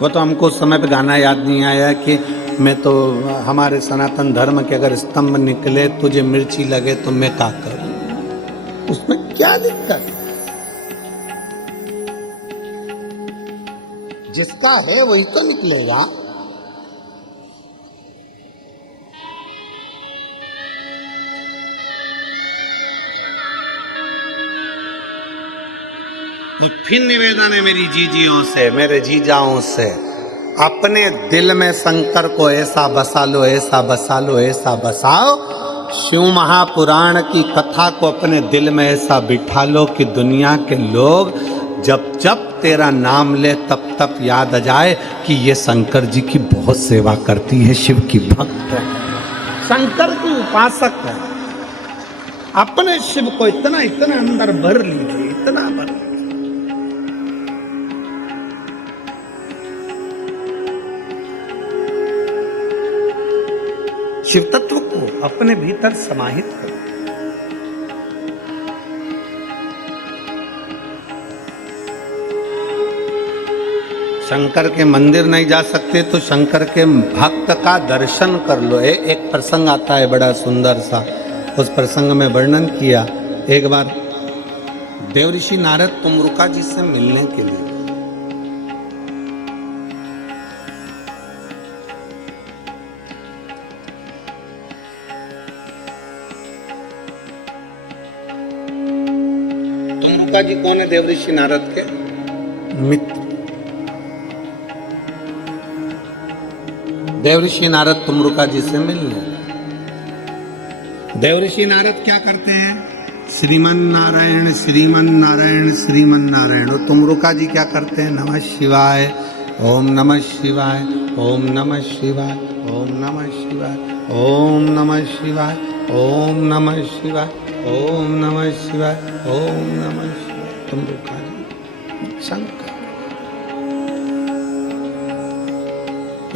वो तो हमको उस समय पे गाना याद नहीं आया कि मैं तो हमारे सनातन धर्म के अगर स्तंभ निकले, तुझे मिर्ची लगे तो मैं क्या करूं? उसमें क्या दिक्कत? जिसका है वही तो निकलेगा। तो फिर निवेदन है मेरी जीजियों से, मेरे जीजाओं से, अपने दिल में शंकर को ऐसा बसा लो, ऐसा बसा लो, ऐसा बसाओ, शिव महापुराण की कथा को अपने दिल में ऐसा बिठा लो कि दुनिया के लोग जब जब तेरा नाम ले तब तब याद आ जाए कि ये शंकर जी की बहुत सेवा करती है, शिव की भक्त है, शंकर की उपासक है। अपने शिव को इतना इतना अंदर भर लीजिए, इतना भर लीजिए। शिव तत्व को अपने भीतर समाहित करो। शंकर के मंदिर नहीं जा सकते तो शंकर के भक्त का दर्शन कर लो। एक प्रसंग आता है बड़ा सुंदर सा, उस प्रसंग में वर्णन किया। एक बार देवऋषि नारद तुमरुका जी से मिलने के लिए तुमरुका जी कौन है? देवऋषि नारद के मित्र। देवऋषि नारद तुमरुका जी से मिलने। देवऋषि नारद क्या करते हैं? श्रीमन नारायण श्रीमन नारायण श्रीमन नारायण। तुमरुका जी क्या करते हैं? नमः शिवाय, ओम नमः शिवाय, ओम नमः शिवाय, ओम नमः शिवाय, ओम नमः शिवाय, ओम नमः शिवाय, ओम नमः शिवाय, ओम नमः शिवाय। तुमरुका जी शंकर।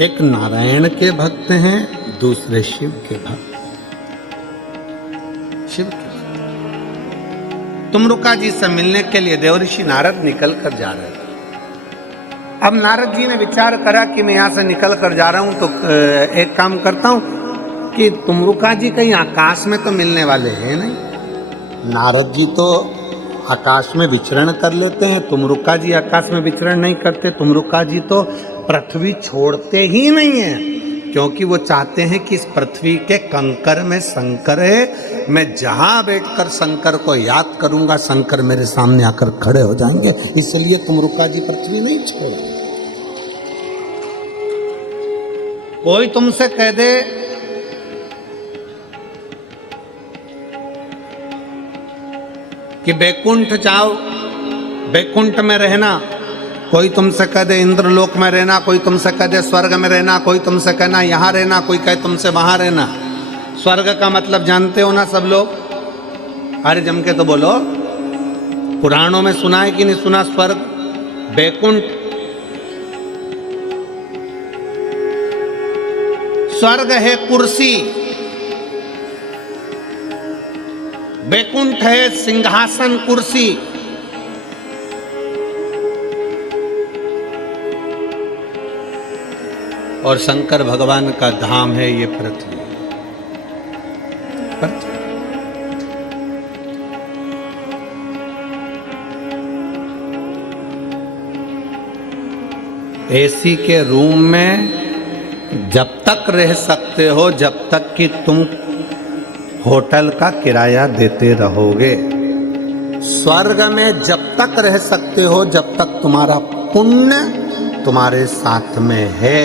एक नारायण के भक्त हैं, दूसरे शिव के भक्त। शिव के भक्त। तुमरुका जी से मिलने के लिए देवऋषि नारद निकल कर जा रहे थे। अब नारद जी ने विचार करा कि मैं यहां से निकल कर जा रहा हूं तो एक काम करता हूं कि तुमरुका जी कहीं आकाश में तो मिलने वाले हैं नहीं। नारद जी तो आकाश में विचरण कर लेते हैं। तुमरुका जी आकाश में विचरण नहीं करते। तुमरुका जी तो पृथ्वी छोड़ते ही नहीं है, क्योंकि वो चाहते हैं कि इस पृथ्वी के कंकर में शंकर है। मैं जहां बैठकर शंकर को याद करूंगा, शंकर मेरे सामने आकर खड़े हो जाएंगे। इसलिए तुमरुका जी पृथ्वी नहीं छोड़ा। कोई तुमसे कह दे कि बैकुंठ जाओ, बैकुंठ में रहना, कोई तुमसे कह दे इंद्रलोक में रहना, कोई तुमसे कह दे स्वर्ग में रहना, कोई तुमसे कहना यहाँ रहना, कोई कहे तुमसे वहां रहना। स्वर्ग का मतलब जानते हो ना सब लोग? अरे जम के तो बोलो। पुराणों में सुना है कि नहीं सुना? स्वर्ग, बैकुंठ। स्वर्ग है कुर्सी, बैकुंठ है सिंहासन कुर्सी। और शंकर भगवान का धाम है ये पृथ्वी। एसी के रूम में जब तक रह सकते हो, जब तक कि तुम होटल का किराया देते रहोगे। स्वर्ग में जब तक रह सकते हो, जब तक तुम्हारा पुण्य तुम्हारे साथ में है।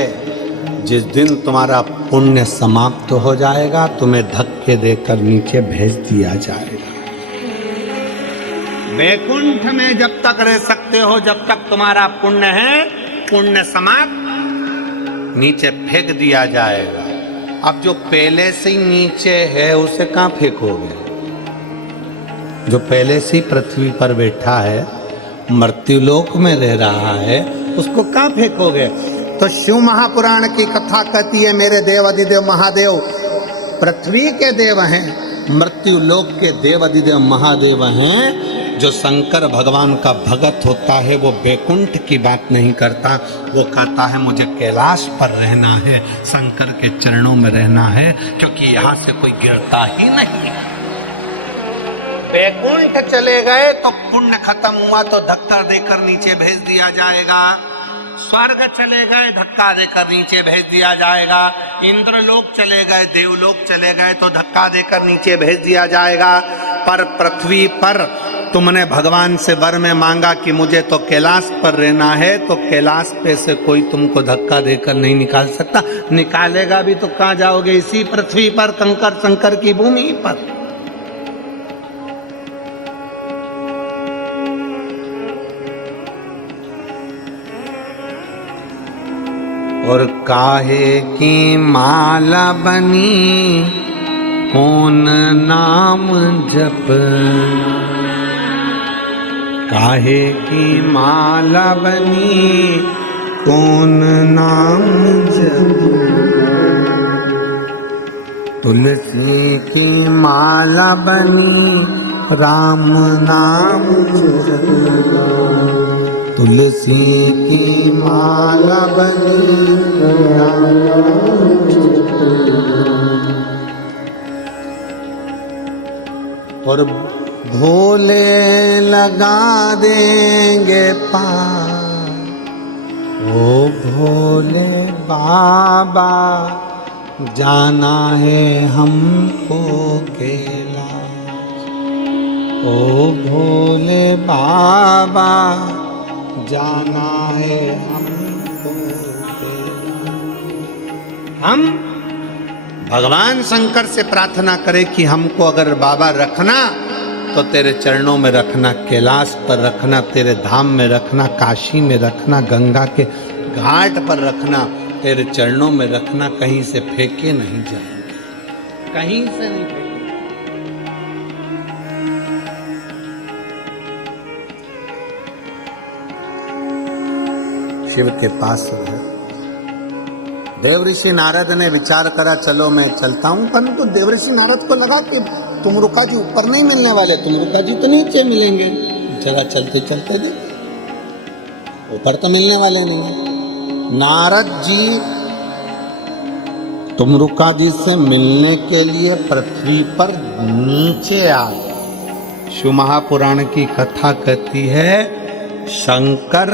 जिस दिन तुम्हारा पुण्य समाप्त हो जाएगा, तुम्हें धक्के देकर नीचे भेज दिया जाएगा। वैकुंठ में जब तक रह सकते हो, जब तक तुम्हारा पुण्य है, पुण्य समाप्त, नीचे फेंक दिया जाएगा। अब जो पहले से ही नीचे है उसे कहां फेंकोगे? जो पहले से ही पृथ्वी पर बैठा है, मृत्युलोक में रह रहा है, उसको कहां फेंकोगे? तो शिव महापुराण की कथा कहती है, मेरे देव अधिदेव महादेव पृथ्वी के देव हैं, मृत्युलोक के देव अधिदेव महादेव हैं। जो शंकर भगवान का भगत होता है वो बैकुंठ की बात नहीं करता, वो कहता है मुझे कैलाश पर रहना है, शंकर के चरणों में रहना है, क्योंकि यहाँ से कोई गिरता ही नहीं। बैकुंठ चले गए तो पुण्य खत्म हुआ तो धक्का देकर नीचे भेज दिया जाएगा। स्वर्ग चले गए, धक्का देकर नीचे भेज दिया जाएगा। इंद्रलोक चले गए, देवलोक चले गए तो धक्का देकर नीचे भेज दिया जाएगा। पर पृथ्वी पर तुमने भगवान से वर में मांगा कि मुझे तो कैलाश पर रहना है, तो कैलाश पे से कोई तुमको धक्का देकर नहीं निकाल सकता। निकालेगा भी तो कहाँ जाओगे? इसी पृथ्वी पर, कंकर शंकर की भूमि पर। और काहे की माला बनी, कौन नाम जप, काहे की माला बनी, कौन नाम जप, तुलसी की माला बनी, राम नाम जप, तुलसी की माला बनी, राम नाम जप। और भोले लगा देंगे पार, ओ भोले बाबा जाना है हमको कैलाश, ओ भोले बाबा जाना है हमको कैलाश। हम भगवान शंकर से प्रार्थना करें कि हमको अगर बाबा रखना तो तेरे चरणों में रखना, कैलाश पर रखना, तेरे धाम में रखना, काशी में रखना, गंगा के घाट पर रखना, तेरे चरणों में रखना, कहीं से फेंके नहीं जाएंगे, कहीं से नहीं फेंके। शिव के पास रहे। देव ऋषि नारद ने विचार करा, चलो मैं चलता हूं, परंतु देव ऋषि नारद को लगा कि तुमरुका जी ऊपर नहीं मिलने वाले, तुमरुका जी तो नीचे मिलेंगे, जरा चलते चलते दे, ऊपर तो मिलने वाले नहीं। नारद जी तुमरुका जी से मिलने के लिए पृथ्वी पर नीचे आ गए। शिव महापुराण की कथा कहती है शंकर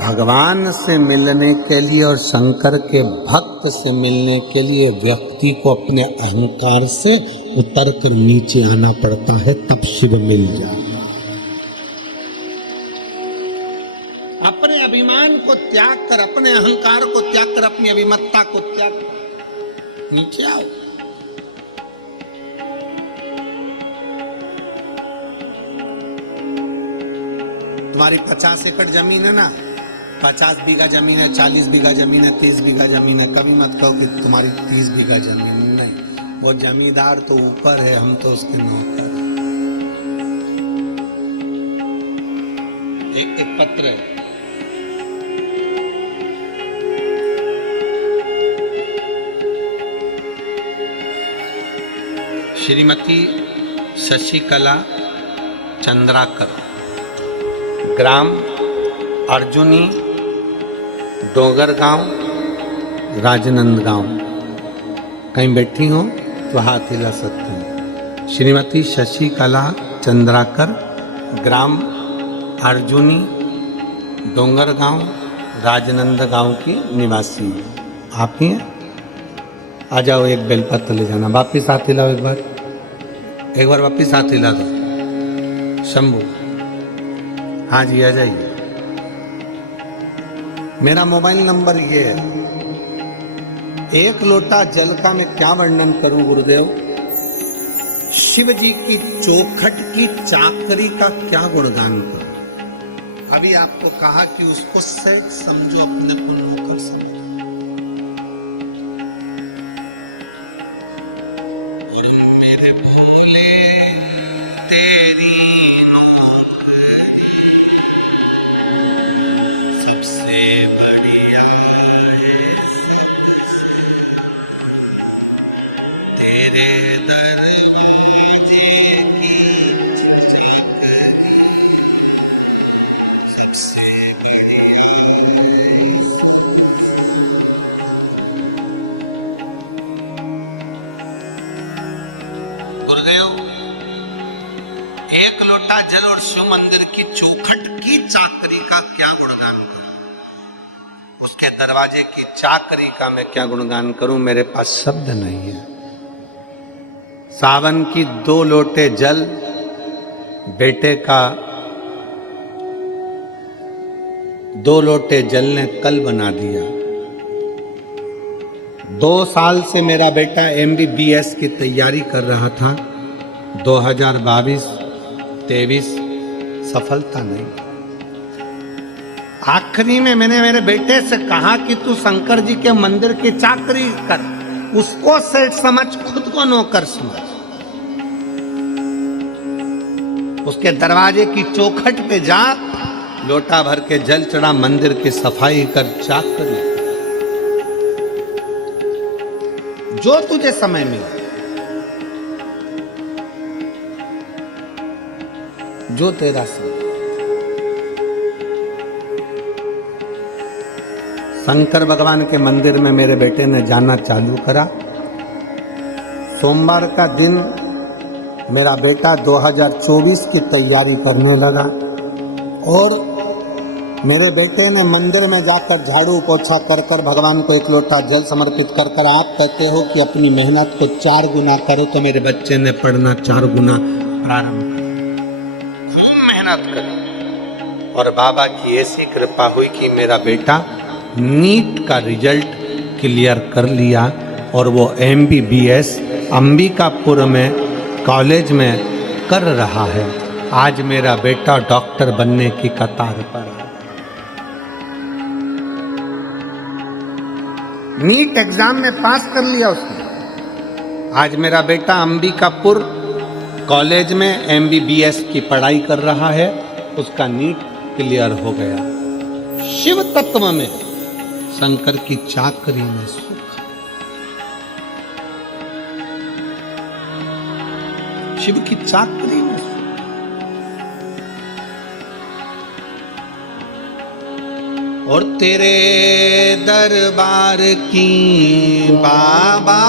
भगवान से मिलने के लिए और शंकर के भक्त से मिलने के लिए व्यक्ति को अपने अहंकार से उतर कर नीचे आना पड़ता है, तब शिव मिल जाए। अपने अभिमान को त्याग कर, अपने अहंकार को त्याग कर, अपनी अभिमत्ता को त्याग कर नीचे आओ। तुम्हारी 50 एकड़ जमीन है ना, 50 बीघा जमीन है, 40 बीघा जमीन है, 30 बीघा जमीन है, कभी मत कहो कि तुम्हारी 30 बीघा जमीन नहीं। वो जमींदार तो ऊपर है, हम तो उसके नौकर। एक पत्र है, श्रीमती शशिकला चंद्राकर, ग्राम अर्जुनी, डोगर गांव, राजनंद गांव। कहीं बैठी हो तो हाथ हिला सकते हैं। श्रीमती शशिकला चंद्राकर, ग्राम अर्जुनी, डोंगर गांव, राजनंद गांव की निवासी। आप ही हैं? आ जाओ, एक बेलपत्र ले जाना। वापिस हाथ हिलाओ, एक बार वापिस हाथ हिला दो। शंभू, हाँ जी, आ जाइए। मेरा मोबाइल नंबर ये है। एक लोटा जल का मैं क्या वर्णन करूं गुरुदेव? शिव जी की चौखट की चाकरी का क्या गुणगान करूं? अभी आपको कहा कि उसको सेठ समझो, अपने को नौकर समझो। और मेरे भोले तेरी एक लोटा जल और शिव मंदिर की चौखट की चाकरी का क्या गुणगान करूं? उसके दरवाजे की चाकरी का मैं क्या गुणगान करूं? मेरे पास शब्द नहीं है। सावन की 2 लोटे जल बेटे का 2 लोटे जल ने कल बना दिया। 2 साल से मेरा बेटा MBBS की तैयारी कर रहा था। 2022-23 सफलता नहीं। आखिरी में मैंने मेरे बेटे से कहा कि तू शंकर जी के मंदिर की चाकरी कर, उसको सेठ समझ, खुद को नौकर समझ। उसके दरवाजे की चौखट पे जा, लोटा भर के जल चढ़ा, मंदिर की सफाई कर, चाकरी जो तुझे समय मिले, जो तेरा समय। शंकर भगवान के मंदिर में मेरे बेटे ने जाना चालू करा। सोमवार का दिन मेरा बेटा 2024 की तैयारी करने लगा और मेरे बेटे ने मंदिर में जाकर झाड़ू पोछा कर कर भगवान को 1 लोटा जल समर्पित कर कर, आप कहते हो कि अपनी मेहनत को 4 गुना करो, तो मेरे बच्चे ने पढ़ना 4 गुना प्रारंभ किया। खूब मेहनत करी और बाबा की ऐसी कृपा हुई कि मेरा बेटा नीट का रिजल्ट क्लियर कर लिया और वो MBBS अंबिकापुर में कॉलेज में कर रहा है। आज मेरा बेटा डॉक्टर बनने की कतार पर है। नीट एग्जाम में पास कर लिया उसने। आज मेरा बेटा अंबिकापुर कॉलेज में MBBS की पढ़ाई कर रहा है, उसका नीट क्लियर हो गया। शिव तत्व में, शंकर की चाकरी में सुख। शिव की चाकरी में सुख। और तेरे दरबार की बाबा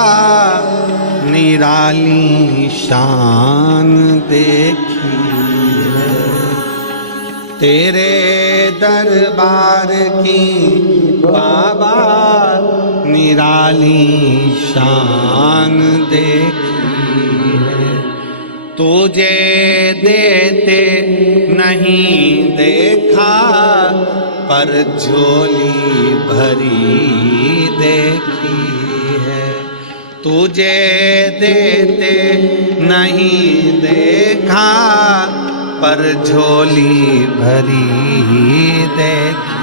निराली शान देखी, तेरे दरबार की बाबा निराली शान देखी है। तुझे देते नहीं देखा पर झोली भरी देखी है। तुझे देते नहीं देखा पर झोली भरी देखी।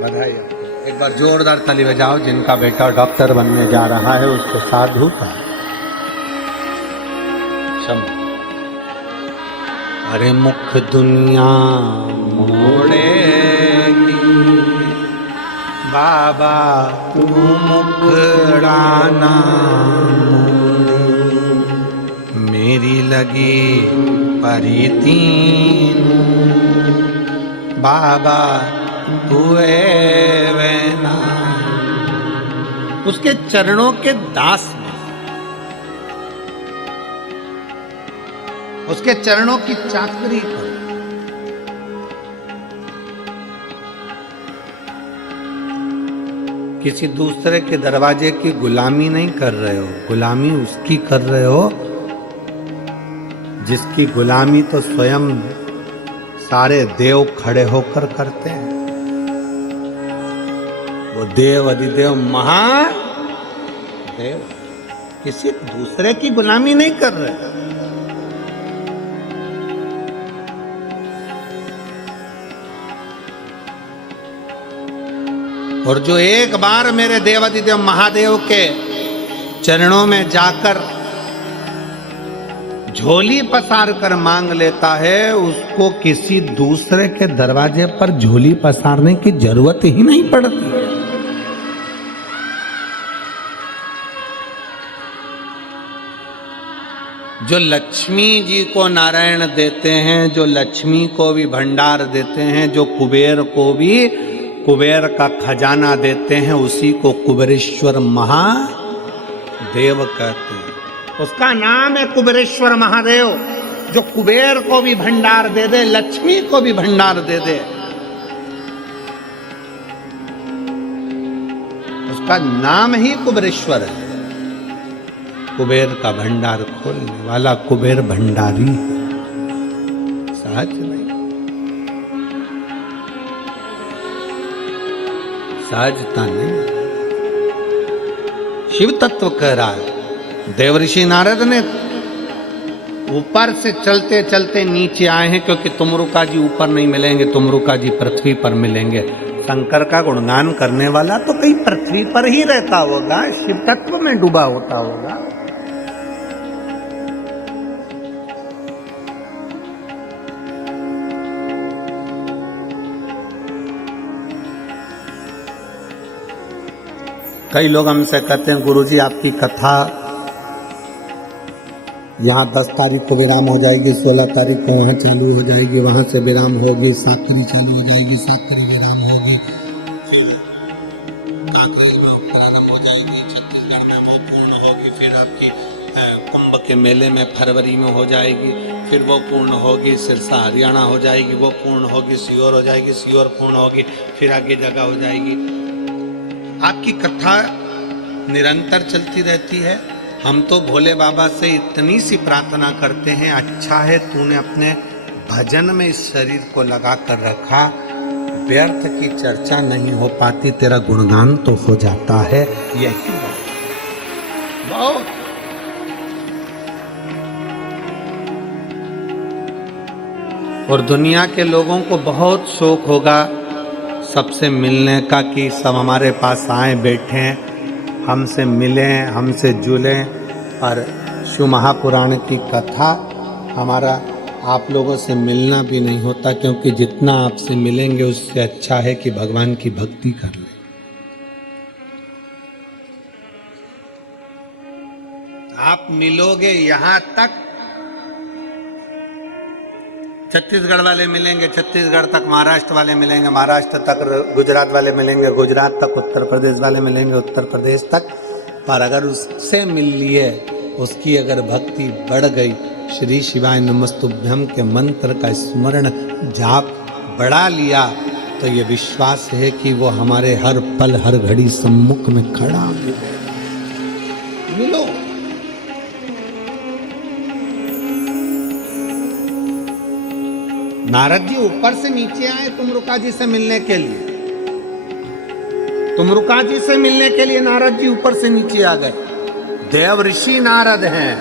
बधाई आपको। एक बार जोरदार ताली बजाओ जिनका बेटा डॉक्टर बनने जा रहा है उसको साधु का शम्भु। अरे मुख दुनिया मोड़ेगी बाबा तू मुखड़ाना मोड़े। मेरी लगी परितीन बाबा हुए वैना। उसके चरणों के दास में, उसके चरणों की चाकरी करो। किसी दूसरे के दरवाजे की गुलामी नहीं कर रहे हो, गुलामी उसकी कर रहे हो जिसकी गुलामी तो स्वयं सारे देव खड़े होकर करते हैं। वो देव अधिदेव महादेव किसी दूसरे की गुलामी नहीं कर रहे। और जो एक बार मेरे देव अधिदेव महादेव के चरणों में जाकर झोली पसार कर मांग लेता है उसको किसी दूसरे के दरवाजे पर झोली पसारने की जरूरत ही नहीं पड़ती। जो लक्ष्मी जी को नारायण देते हैं, जो लक्ष्मी को भी भंडार देते हैं, जो कुबेर को भी कुबेर का खजाना देते हैं, उसी को कुबेरेश्वर महादेव कहते हैं। उसका नाम है कुबेरेश्वर महादेव, जो कुबेर को भी भंडार दे दे, लक्ष्मी को भी भंडार दे दे। उसका नाम ही कुबेरेश्वर है। कुबेर का भंडार खोलने वाला कुबेर भंडारी है, सहज नहीं, सहजता नहीं। शिव तत्व कह रहा है। देवऋषि नारद ने ऊपर से चलते चलते नीचे आए हैं क्योंकि तुमरुका जी ऊपर नहीं मिलेंगे, तुमरुका जी पृथ्वी पर मिलेंगे। शंकर का गुणगान करने वाला तो कहीं पृथ्वी पर ही रहता होगा, शिव तत्व में डूबा होता होगा। कई लोग हमसे कहते हैं गुरुजी आपकी कथा यहाँ 10 तारीख को विराम हो जाएगी, 16 तारीख को वहाँ चालू हो जाएगी, वहाँ से विराम होगी, सातरी चालू हो जाएगी, सातरी विराम होगी, फिर कांकरेज में प्रारंभ हो जाएगी, छत्तीसगढ़ में वो पूर्ण होगी, फिर आपकी कुंभ के मेले में फरवरी में हो जाएगी, फिर वो पूर्ण होगी, सिरसा हरियाणा हो जाएगी, वो पूर्ण होगी, सीहोर हो जाएगी, सीहोर पूर्ण होगी, फिर आगे जगह हो जाएगी। आपकी कथा निरंतर चलती रहती है। हम तो भोले बाबा से इतनी सी प्रार्थना करते हैं, अच्छा है तूने अपने भजन में इस शरीर को लगा कर रखा, व्यर्थ की चर्चा नहीं हो पाती, तेरा गुणगान तो हो जाता है। यही बहुत और दुनिया के लोगों को बहुत शौक होगा सबसे मिलने का कि सब हमारे पास आए बैठें, हमसे मिलें, हमसे जुलें। और शिव महापुराण की कथा हमारा आप लोगों से मिलना भी नहीं होता, क्योंकि जितना आपसे मिलेंगे उससे अच्छा है कि भगवान की भक्ति कर ले। आप मिलोगे यहां तक, छत्तीसगढ़ वाले मिलेंगे छत्तीसगढ़ तक, महाराष्ट्र वाले मिलेंगे महाराष्ट्र तक, गुजरात वाले मिलेंगे गुजरात तक, उत्तर प्रदेश वाले मिलेंगे उत्तर प्रदेश तक। पर अगर उससे मिल लिए, उसकी अगर भक्ति बढ़ गई, श्री शिवाय नमस्तुभ्यम के मंत्र का स्मरण जाप बढ़ा लिया, तो ये विश्वास है कि वो हमारे हर पल हर घड़ी सम्मुख में खड़ा है। मिलो। नारद जी ऊपर से नीचे आए तुमरुका जी से मिलने के लिए। तुमरुका जी से मिलने के लिए नारद जी ऊपर से नीचे आ गए। देव ऋषि नारद हैं।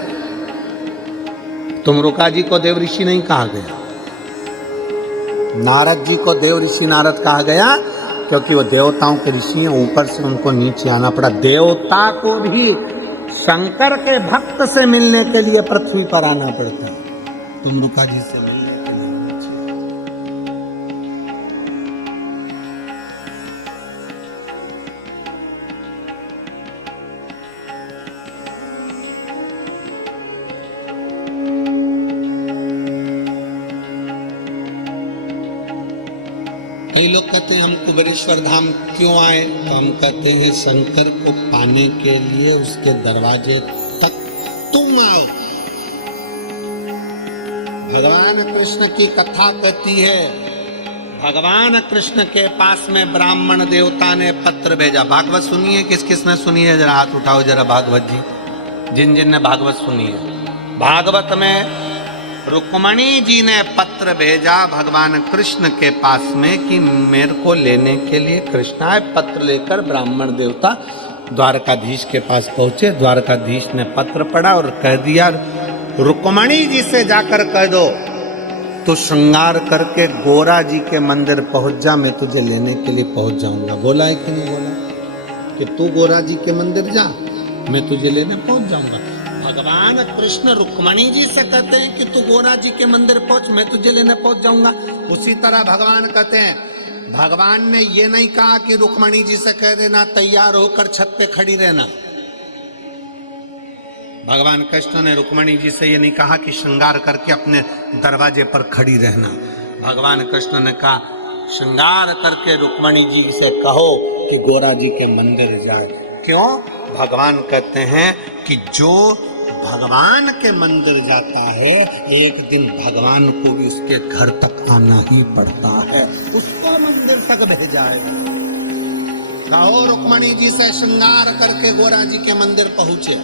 तुमरुका जी को देव ऋषि नहीं कहा गया, नारद जी को देव ऋषि नारद कहा गया, क्योंकि वो देवताओं के ऋषि हैं। ऊपर से उनको नीचे आना पड़ा। देवता को भी शंकर के भक्त से मिलने के लिए पृथ्वी पर आना पड़ता है। तुमरुका जी से मिलने के लिए कई लोग कहते हैं हम कुबेरेश्वर धाम क्यों आए, तो हम कहते हैं शंकर को पाने के लिए उसके दरवाजे तक तुम आओ। भगवान कृष्ण की कथा कहती है, भगवान कृष्ण के पास में ब्राह्मण देवता ने पत्र भेजा। भागवत सुनिए, किस किसने सुनी है जरा हाथ उठाओ जरा। भागवत जी, जिन जिन ने भागवत सुनी है। भागवत में रुक्मणी जी ने पत्र भेजा भगवान कृष्ण के पास में कि मेरे को लेने के लिए कृष्ण आए। पत्र लेकर ब्राह्मण देवता द्वारकाधीश के पास पहुंचे। द्वारकाधीश ने पत्र पढ़ा और कह दिया, रुक्मणी जी से जाकर कह दो तो श्रृंगार करके गोरा जी के मंदिर पहुंच जा, मैं तुझे लेने के लिए पहुंच जाऊंगा। बोला है कि नहीं बोला कि तू गोरा जी के मंदिर जा, मैं तुझे लेने पहुंच जाऊंगा। भगवान कृष्ण रुक्मणी जी से कहते हैं कि तू गोरा जी के मंदिर पहुंच, मैं तुझे लेने पहुंच जाऊंगा। उसी तरह भगवान कहते हैं, भगवान ने ये नहीं कहा कि रुक्मणी जी से कह देना तैयार होकर छत पे खड़ी रहना। भगवान कृष्ण ने रुक्मणी जी से ये नहीं कहा कि श्रृंगार करके अपने दरवाजे पर खड़ी रहना। भगवान कृष्ण ने कहा श्रृंगार करके रुक्मणी जी से कहो कि गोरा जी के मंदिर जाए। क्यों? भगवान कहते हैं कि जो भगवान के मंदिर जाता है, एक दिन भगवान को भी उसके घर तक आना ही पड़ता है, उसको मंदिर तक भेजा है। कहो रुक्मणी जी से श्रृंगार करके गोरा जी के मंदिर पहुंचे।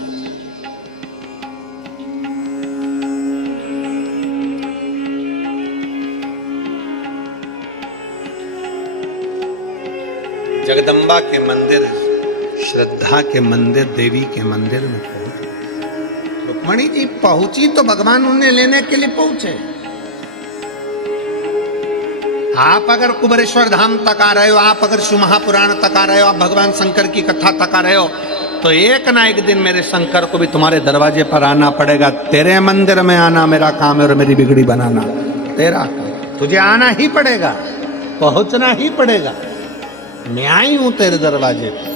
जगदम्बा के मंदिर, श्रद्धा के मंदिर, देवी के मंदिर में पहुंचे। रुक्मणी जी पहुंची तो भगवान उन्हें लेने के लिए पहुंचे। आप अगर कुबेरेश्वर धाम तक आ रहे हो, आप अगर शिव महापुराण तक आ रहे हो, आप भगवान शंकर की कथा तक आ रहे हो, तो एक ना एक दिन मेरे शंकर को भी तुम्हारे दरवाजे पर आना पड़ेगा। तेरे मंदिर में आना मेरा काम है और मेरी बिगड़ी बनाना तेरा काम। तुझे आना ही पड़ेगा, पहुंचना ही पड़ेगा। मैं आई हूं तेरे दरवाजे पर।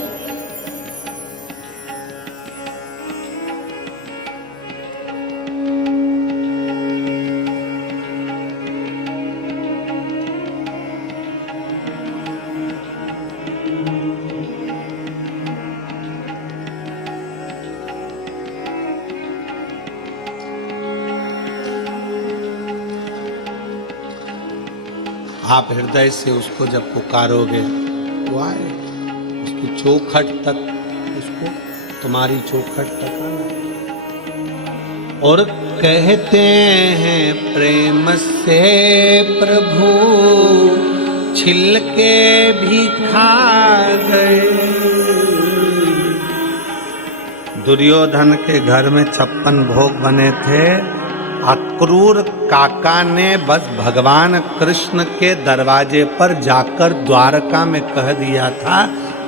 आप हृदय से उसको जब पुकारोगे वो आए। उसकी चौखट तक, उसको तुम्हारी चौखट तक आना। और कहते हैं प्रेम से प्रभु छिलके भी खा गए। दुर्योधन के घर में 56 भोग बने थे। अक्रूर काका ने बस भगवान कृष्ण के दरवाजे पर जाकर द्वारका में कह दिया था,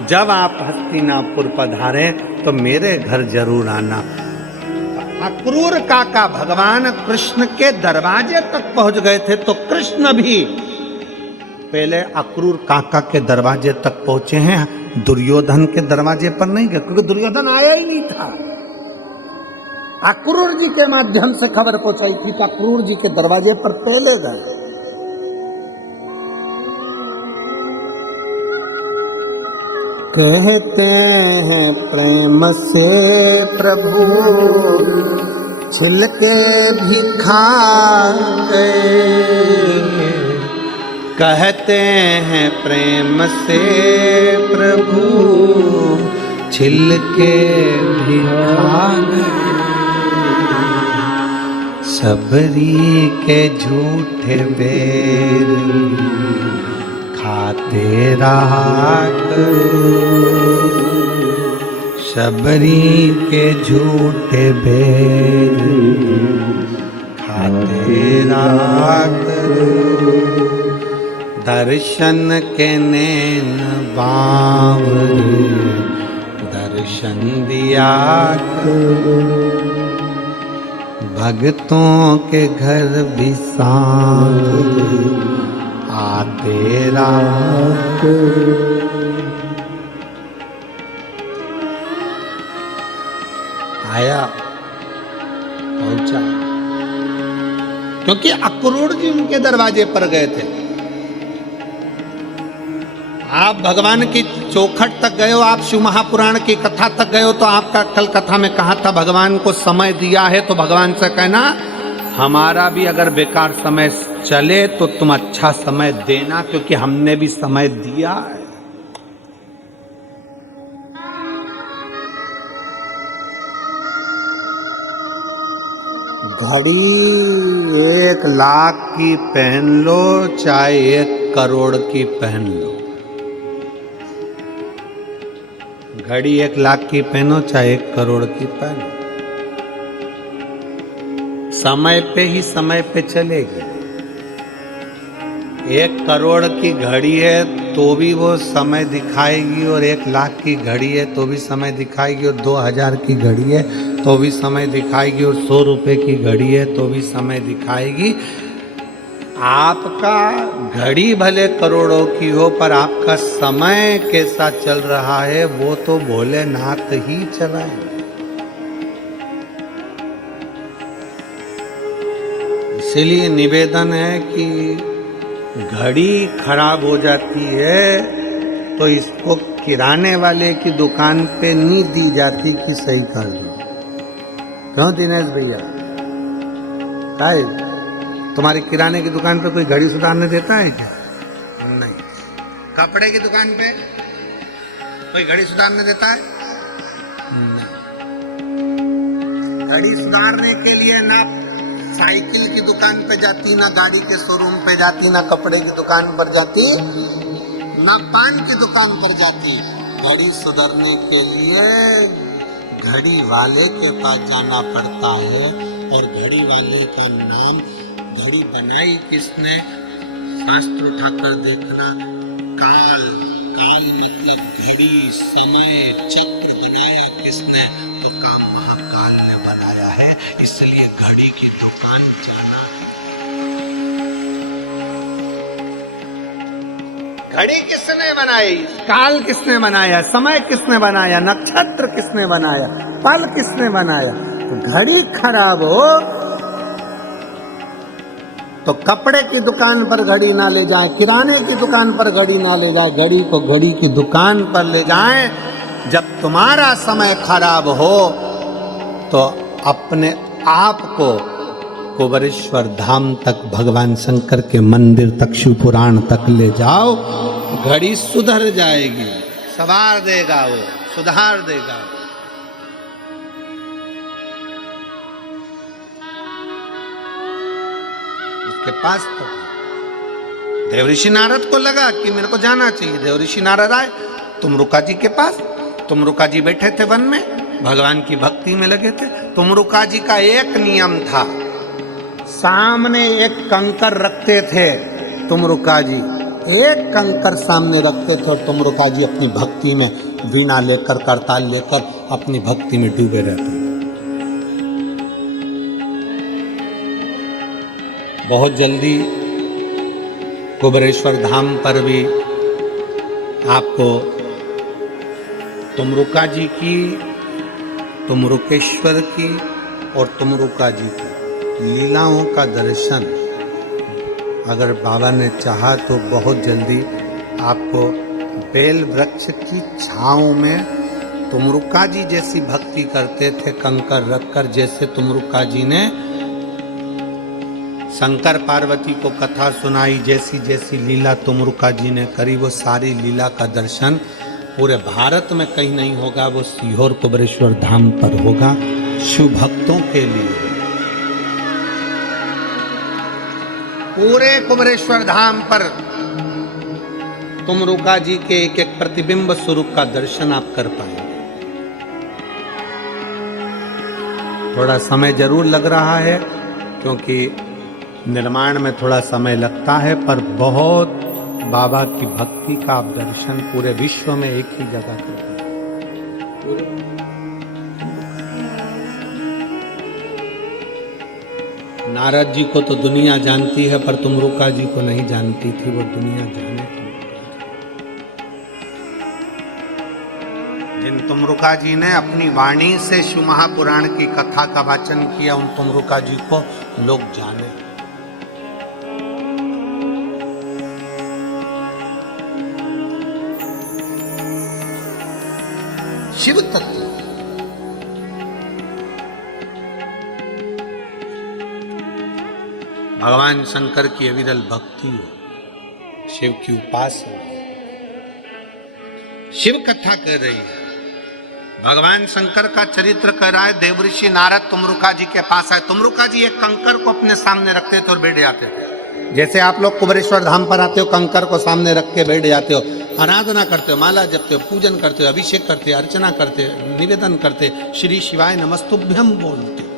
जब आप हस्तिनापुर पधारे तो मेरे घर जरूर आना। अक्रूर काका भगवान कृष्ण के दरवाजे तक पहुंच गए थे, तो कृष्ण भी पहले अक्रूर काका के दरवाजे तक पहुंचे हैं, दुर्योधन के दरवाजे पर नहीं गए, क्योंकि दुर्योधन आया ही नहीं था। अक्रूर जी के माध्यम से खबर पहुंचाई थी, तो अक्रूर जी के दरवाजे पर पहले गए। कहते हैं प्रेम से प्रभु छिलके भी खा गए, कहते हैं प्रेम से प्रभु छिलके भी खा गए, सबरी के झूठे बेर खाते रहा सबरी के झूठे बेर खाते रहा दर्शन के नैन बावरे दर्शन दिया भक्तों के घर भी सांग आते रात आया पहुंचा, क्योंकि अक्रूर जी उनके दरवाजे पर गए थे। आप भगवान की चौखट तक गए हो, आप शिव महापुराण की कथा तक गए हो, तो आपका कल कथा में कहा था भगवान को समय दिया है, तो भगवान से कहना हमारा भी अगर बेकार समय चले तो तुम अच्छा समय देना, क्योंकि हमने भी समय दिया है। घड़ी 1 लाख की पहन लो चाहे 1 करोड़ की पहन लो, घड़ी 1 लाख की पहनो चाहे 1 करोड़ की पहनो, समय पे ही समय पे चलेगी। 1 करोड़ की घड़ी है तो भी वो समय दिखाएगी, और 1 लाख की घड़ी है तो भी समय दिखाएगी, और 2000 की घड़ी है तो भी समय दिखाएगी, और 100 रुपए की घड़ी है तो भी समय दिखाएगी। आपका घड़ी भले करोड़ों की हो, पर आपका समय कैसा चल रहा है वो तो भोलेनाथ ही चलाएंगे। इसीलिए निवेदन है कि घड़ी खराब हो जाती है तो इसको किराने वाले की दुकान पे नहीं दी जाती कि सही कर दो। क्यों दिनेश भैया, तुम्हारी किराने की दुकान पे कोई घड़ी सुधारने देता है क्या? नहीं। कपड़े की दुकान पे कोई घड़ी सुधारने देता है? नहीं। घड़ी सुधारने के लिए ना साइकिल की दुकान पे जाती, ना गाड़ी के शोरूम पे जाती, ना कपड़े की दुकान पर जाती, ना पान की दुकान पर जाती। घड़ी सुधारने के लिए घड़ी वाले के पास जाना पड़ता है, और घड़ी वाले का नाम, घड़ी बनाई किसने, शास्त्र उठाकर देखना, काल, काल मतलब घड़ी, समय, चक्र बनाया किसने, तो काम महाकाल ने बनाया है। इसलिए घड़ी की दुकान जाना। घड़ी किसने बनाई, काल किसने बनाया, समय किसने बनाया, नक्षत्र किसने बनाया, पल किसने बनाया। तो घड़ी खराब हो तो कपड़े की दुकान पर घड़ी ना ले जाए, किराने की दुकान पर घड़ी ना ले जाए, घड़ी को घड़ी की दुकान पर ले जाए। जब तुम्हारा समय खराब हो तो अपने आप को कुबेरेश्वर धाम तक, भगवान शंकर के मंदिर तक, शिव पुराण तक ले जाओ, घड़ी सुधर जाएगी, संवार देगा, वो सुधार देगा। उसके पास तो देवऋषि नारद को लगा कि मेरे को जाना चाहिए। देवऋषि नारद आए तुमरुका जी के पास। तुमरुका जी बैठे थे वन में, भगवान की भक्ति में लगे थे। तुमरुका जी का एक नियम था, सामने एक कंकर रखते थे। तुमरुका जी एक कंकर सामने रखते थे, और तुमरुका जी अपनी भक्ति में वीणा लेकर, करताल लेकर अपनी भक्ति में डूबे रहते। बहुत जल्दी कुबेरेश्वर धाम पर भी आपको तुमरुका जी की, तुमरुकेश्वर की और तुमरुका जी की लीलाओं का दर्शन अगर बाबा ने चाहा तो बहुत जल्दी आपको बेल वृक्ष की छांव में तुमरुका जी जैसी भक्ति करते थे, कंकर रखकर, जैसे तुमरुका जी ने शंकर पार्वती को कथा सुनाई, जैसी जैसी लीला तुमरुका जी ने करी, वो सारी लीला का दर्शन पूरे भारत में कहीं नहीं होगा, वो सीहोर कुबेरेश्वर धाम पर होगा शिव भक्तों के लिए। पूरे कुबेरेश्वर धाम पर तुमरुका जी के एक एक प्रतिबिंब स्वरूप का दर्शन आप कर पाएंगे। थोड़ा समय जरूर लग रहा है क्योंकि निर्माण में थोड़ा समय लगता है, पर बहुत बाबा की भक्ति का आप दर्शन पूरे विश्व में एक ही जगह करते हैं। नारद जी को तो दुनिया जानती है, पर तुमरुका जी को नहीं जानती थी, वो दुनिया जाने। जिन तुमरुका जी ने अपनी वाणी से शिव महापुराण की कथा का वाचन किया, उन तुमरुका जी को लोग जाने। शिव तत्व भगवान शंकर की अविरल भक्ति हो, शिव की उपासना, शिव कथा कर रही है। भगवान शंकर का चरित्र कर रहा है। देवऋषि नारद तुमरुका जी के पास आए। तुमरुका जी एक कंकर को अपने सामने रखते थे और बैठ जाते थे। जैसे आप लोग कुबेरेश्वर धाम पर आते हो, कंकर को सामने रख के बैठ जाते हो, आराधना करते हो, माला जपते हो, पूजन करते हो, अभिषेक करते हो, अर्चना करते हो, निवेदन करते हो, श्री शिवाय नमस्तुभ्यम बोलते हो।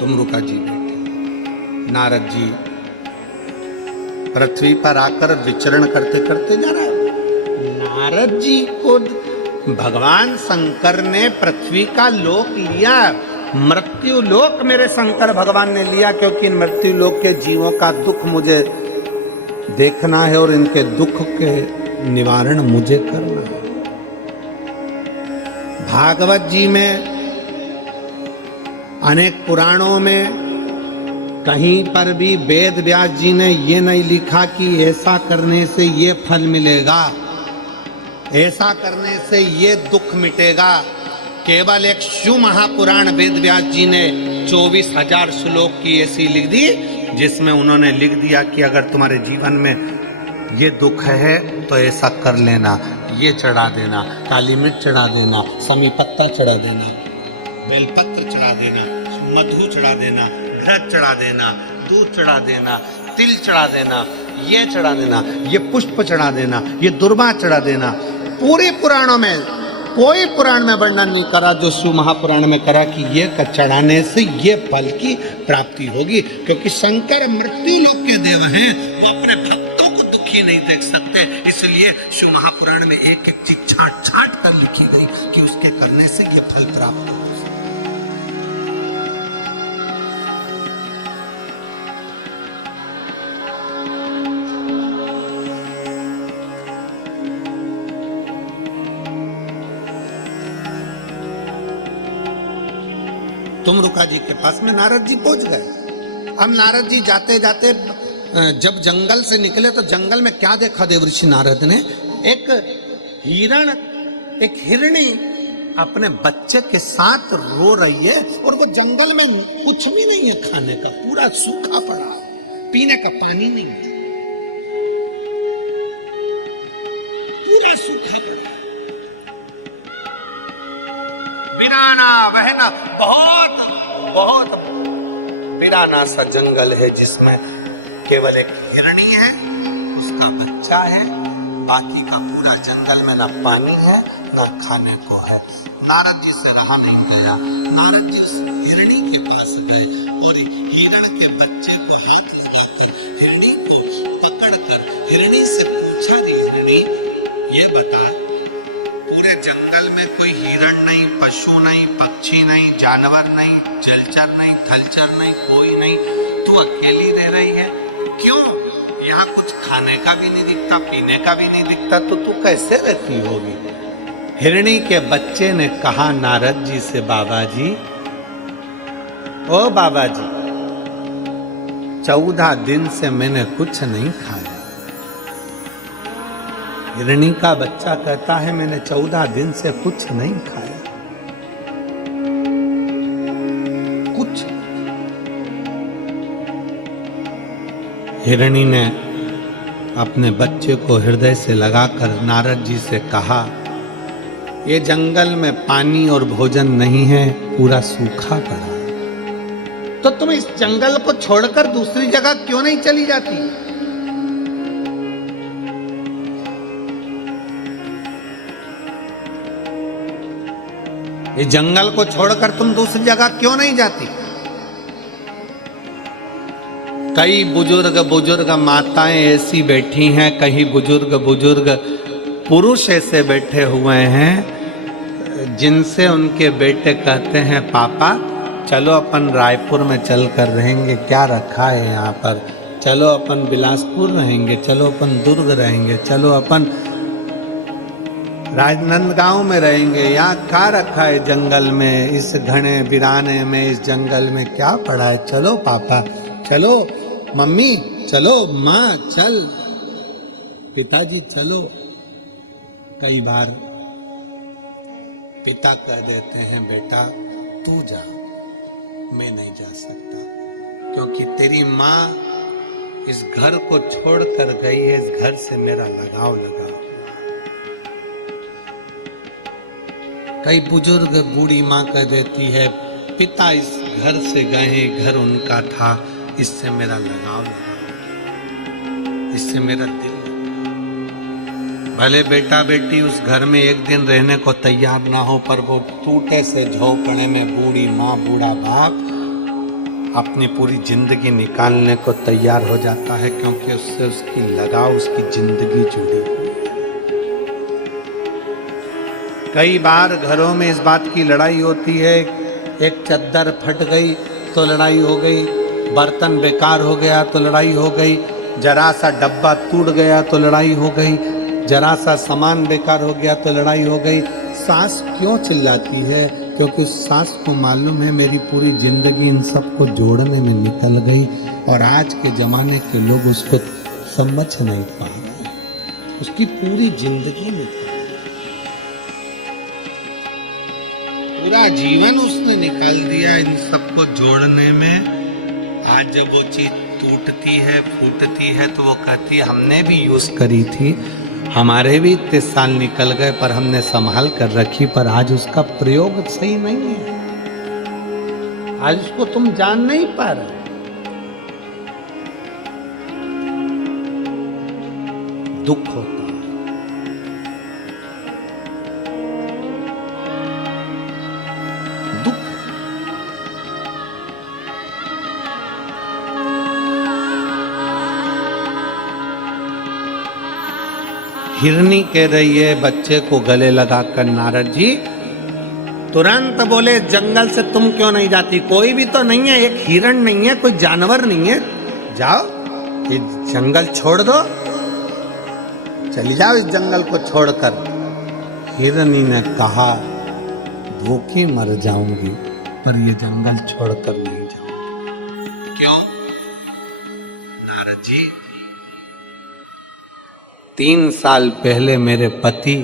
तुमरुका जी बैठे, नारद जी पृथ्वी पर आकर विचरण करते करते जा रहा है। नारद जी को भगवान शंकर ने पृथ्वी का लोक लिया, मृत्यु लोक मेरे शंकर भगवान ने लिया, क्योंकि मृत्यु लोक के जीवों का दुख मुझे देखना है और इनके दुख के निवारण मुझे करना है। भागवत जी में, अनेक पुराणों में कहीं पर भी वेद व्यास जी ने ये नहीं लिखा कि ऐसा करने से ये फल मिलेगा, ऐसा करने से ये दुख मिटेगा। केवल एक शिव महापुराण वेद व्यास जी ने 24,000 श्लोक की ऐसी लिख दी, जिसमें उन्होंने लिख दिया कि अगर तुम्हारे जीवन में ये दुख है तो ऐसा कर लेना, ये चढ़ा देना, काली मिर्च चढ़ा देना, समी पत्ता चढ़ा देना, बेलपत्र चढ़ा देना, मधु चढ़ा देना, घृत चढ़ा देना, दूध चढ़ा देना, तिल चढ़ा देना, ये चढ़ा देना, ये पुष्प चढ़ा देना, ये दुर्वा चढ़ा देना। पूरे पुराणों में कोई पुराण में वर्णन नहीं करा जो शिव महापुराण में करा कि ये चढ़ाने से ये फल की प्राप्ति होगी, क्योंकि शंकर मृत्यु लोक के देव हैं, वो अपने भक्तों को दुखी नहीं देख सकते। इसलिए शिव महापुराण में एक एक चीज छाट छाट कर लिखी गई कि उसके करने से ये फल प्राप्त होगा। तुमरुका जी के पास में नारद जी पहुंच गए। अब नारद जी जाते जाते जब जंगल से निकले तो जंगल में क्या देखा देवऋषि नारद ने? एक हिरण, एक हिरणी अपने बच्चे के साथ रो रही है, और वो जंगल में कुछ भी नहीं है खाने का, पूरा सूखा पड़ा, पीने का पानी नहीं है, पूरा सूखा पड़ा। वीराना बहना, बहुत बहुत वीराना सा जंगल है, जिसमें केवल एक हिरणी है, उसका बच्चा है, बाकी का पूरा जंगल में ना पानी है ना खाने को है। नारद जी से रहा नहीं गया। नारद जी उस हिरणी के पास गए और हिरण के बच्चे को हाथ लगाते हिरणी को जलचर नहीं, थलचर नहीं, कोई नहीं, तू अकेली रह रही है। क्यों? यहाँ कुछ खाने का भी नहीं दिखता, पीने का भी नहीं दिखता, तो तू कैसे रहती होगी? हिरणी के बच्चे ने कहा नारद जी से, बाबा जी, ओ बाबा जी, 14 दिन से मैंने कुछ नहीं खाया। हिरणी का बच्चा कहता है, मैंने 14 दिन से कुछ नहीं खाया, कुछ। हिरणी ने अपने बच्चे को हृदय से लगाकर नारद जी से कहा, ये जंगल में पानी और भोजन नहीं है, पूरा सूखा पड़ा है, तो तुम इस जंगल को छोड़कर दूसरी जगह क्यों नहीं चली जाती? ये जंगल को छोड़कर तुम दूसरी जगह क्यों नहीं जाती? कई बुजुर्ग माताएं ऐसी बैठी हैं, कई बुजुर्ग पुरुष ऐसे बैठे हुए हैं जिनसे उनके बेटे कहते हैं, पापा चलो अपन रायपुर में चल कर रहेंगे, क्या रखा है यहाँ पर, चलो अपन बिलासपुर रहेंगे, चलो अपन दुर्ग रहेंगे, चलो अपन राजनांदगांव में रहेंगे, यहाँ क्या रखा है जंगल में, इस घने वीराने में, इस जंगल में क्या पड़ा है, चलो पापा, चलो मम्मी, चलो माँ, चल पिताजी चलो। कई बार पिता कह देते हैं, बेटा तू जा, मैं नहीं जा सकता, क्योंकि तेरी माँ इस घर को छोड़कर गई है, इस घर से मेरा लगाव लगा। कई बुजुर्ग बूढ़ी माँ कह देती है, पिता इस घर से गए, घर उनका था, इससे मेरा लगाव लगा, इससे मेरा दिल लगा। भले बेटा बेटी उस घर में एक दिन रहने को तैयार ना हो, पर वो टूटे से झोपड़े में बूढ़ी माँ, बूढ़ा बाप अपनी पूरी जिंदगी निकालने को तैयार हो जाता है, क्योंकि उससे उसकी लगाव, उसकी जिंदगी जुड़ी हुई है। कई बार घरों में इस बात की लड़ाई होती है, एक चद्दर फट गई तो लड़ाई हो गई, बर्तन बेकार हो गया तो लड़ाई हो गई, जरा सा डब्बा टूट गया तो लड़ाई हो गई, जरा सा सामान बेकार हो गया तो लड़ाई हो गई। सास क्यों चिल्लाती है? क्योंकि उस सास को मालूम है मेरी पूरी जिंदगी इन सबको जोड़ने में निकल गई, और आज के जमाने के लोग उसको समझ नहीं पा रहे, उसकी पूरी जिंदगी निकल गई, पूरा जीवन उसने निकाल दिया इन सबको जोड़ने में। आज जब वो चीज टूटती है, फूटती है, तो वो कहती है हमने भी यूज करी थी, हमारे भी इतने साल निकल गए, पर हमने संभाल कर रखी, पर आज उसका प्रयोग सही नहीं है, आज उसको तुम जान नहीं पा रहे। दुख होता है, दुख। हिरनी कह रही है बच्चे को गले लगाकर, नारद जी तुरंत बोले, जंगल से तुम क्यों नहीं जाती? कोई भी तो नहीं है, एक हिरण नहीं है, कोई जानवर नहीं है, जाओ ये जंगल छोड़ दो, चली जाओ इस जंगल को छोड़कर। हिरनी ने कहा, भूखी मर जाऊंगी, पर ये जंगल छोड़कर नहीं जाऊंगी। क्यों? नारद जी, 3 साल पहले मेरे पति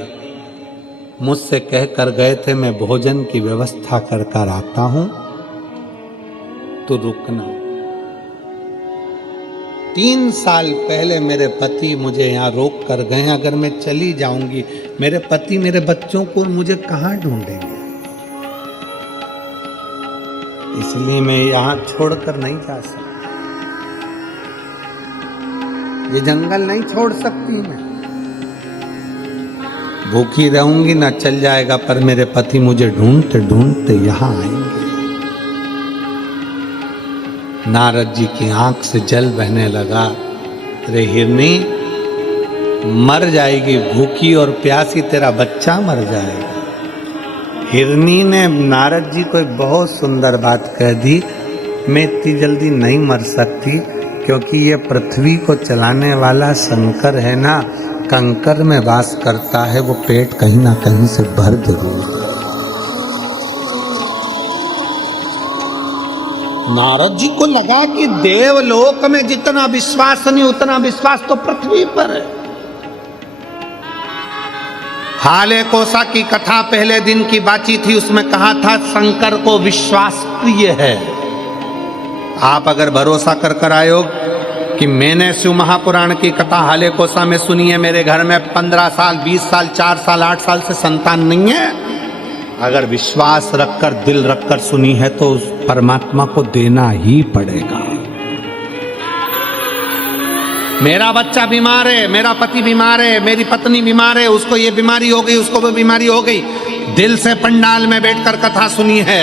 मुझसे कहकर गए थे, मैं भोजन की व्यवस्था कर कर आता हूं, तो रुकना। 3 साल पहले मेरे पति मुझे यहाँ रोक कर गए, अगर मैं चली जाऊंगी, मेरे पति मेरे बच्चों को मुझे कहाँ ढूंढेंगे? इसलिए मैं यहाँ छोड़कर नहीं जा सकती, ये जंगल नहीं छोड़ सकती मैं, भूखी रहूंगी ना चल जाएगा, पर मेरे पति मुझे ढूंढते ढूंढते यहाँ आएंगे। नारद जी की आंख से जल बहने लगा, रे हिरनी मर जाएगी भूखी और प्यासी, तेरा बच्चा मर जाएगा। हिरनी ने नारद जी को एक बहुत सुंदर बात कह दी, मैं इतनी जल्दी नहीं मर सकती, क्योंकि ये पृथ्वी को चलाने वाला शंकर है ना, कंकर में वास करता है, वो पेट कहीं ना कहीं से भर जरूर। नारद जी को लगा कि देवलोक में जितना विश्वास नहीं उतना विश्वास तो पृथ्वी पर है। हाले कोसा की कथा पहले दिन की बाची थी, उसमें कहा था शंकर को विश्वास प्रिय है। आप अगर भरोसा कर आए हो कि मैंने शिव महापुराण की कथा हाले कोसा में सुनी है, मेरे घर में 15 साल 20 साल 4 साल 8 साल से संतान नहीं है, अगर विश्वास रखकर दिल रखकर सुनी है तो उस परमात्मा को देना ही पड़ेगा। मेरा बच्चा बीमार है, मेरा पति बीमार है, मेरी पत्नी बीमार है, उसको ये बीमारी हो गई, उसको वो बीमारी हो गई, दिल से पंडाल में बैठकर कथा सुनी है,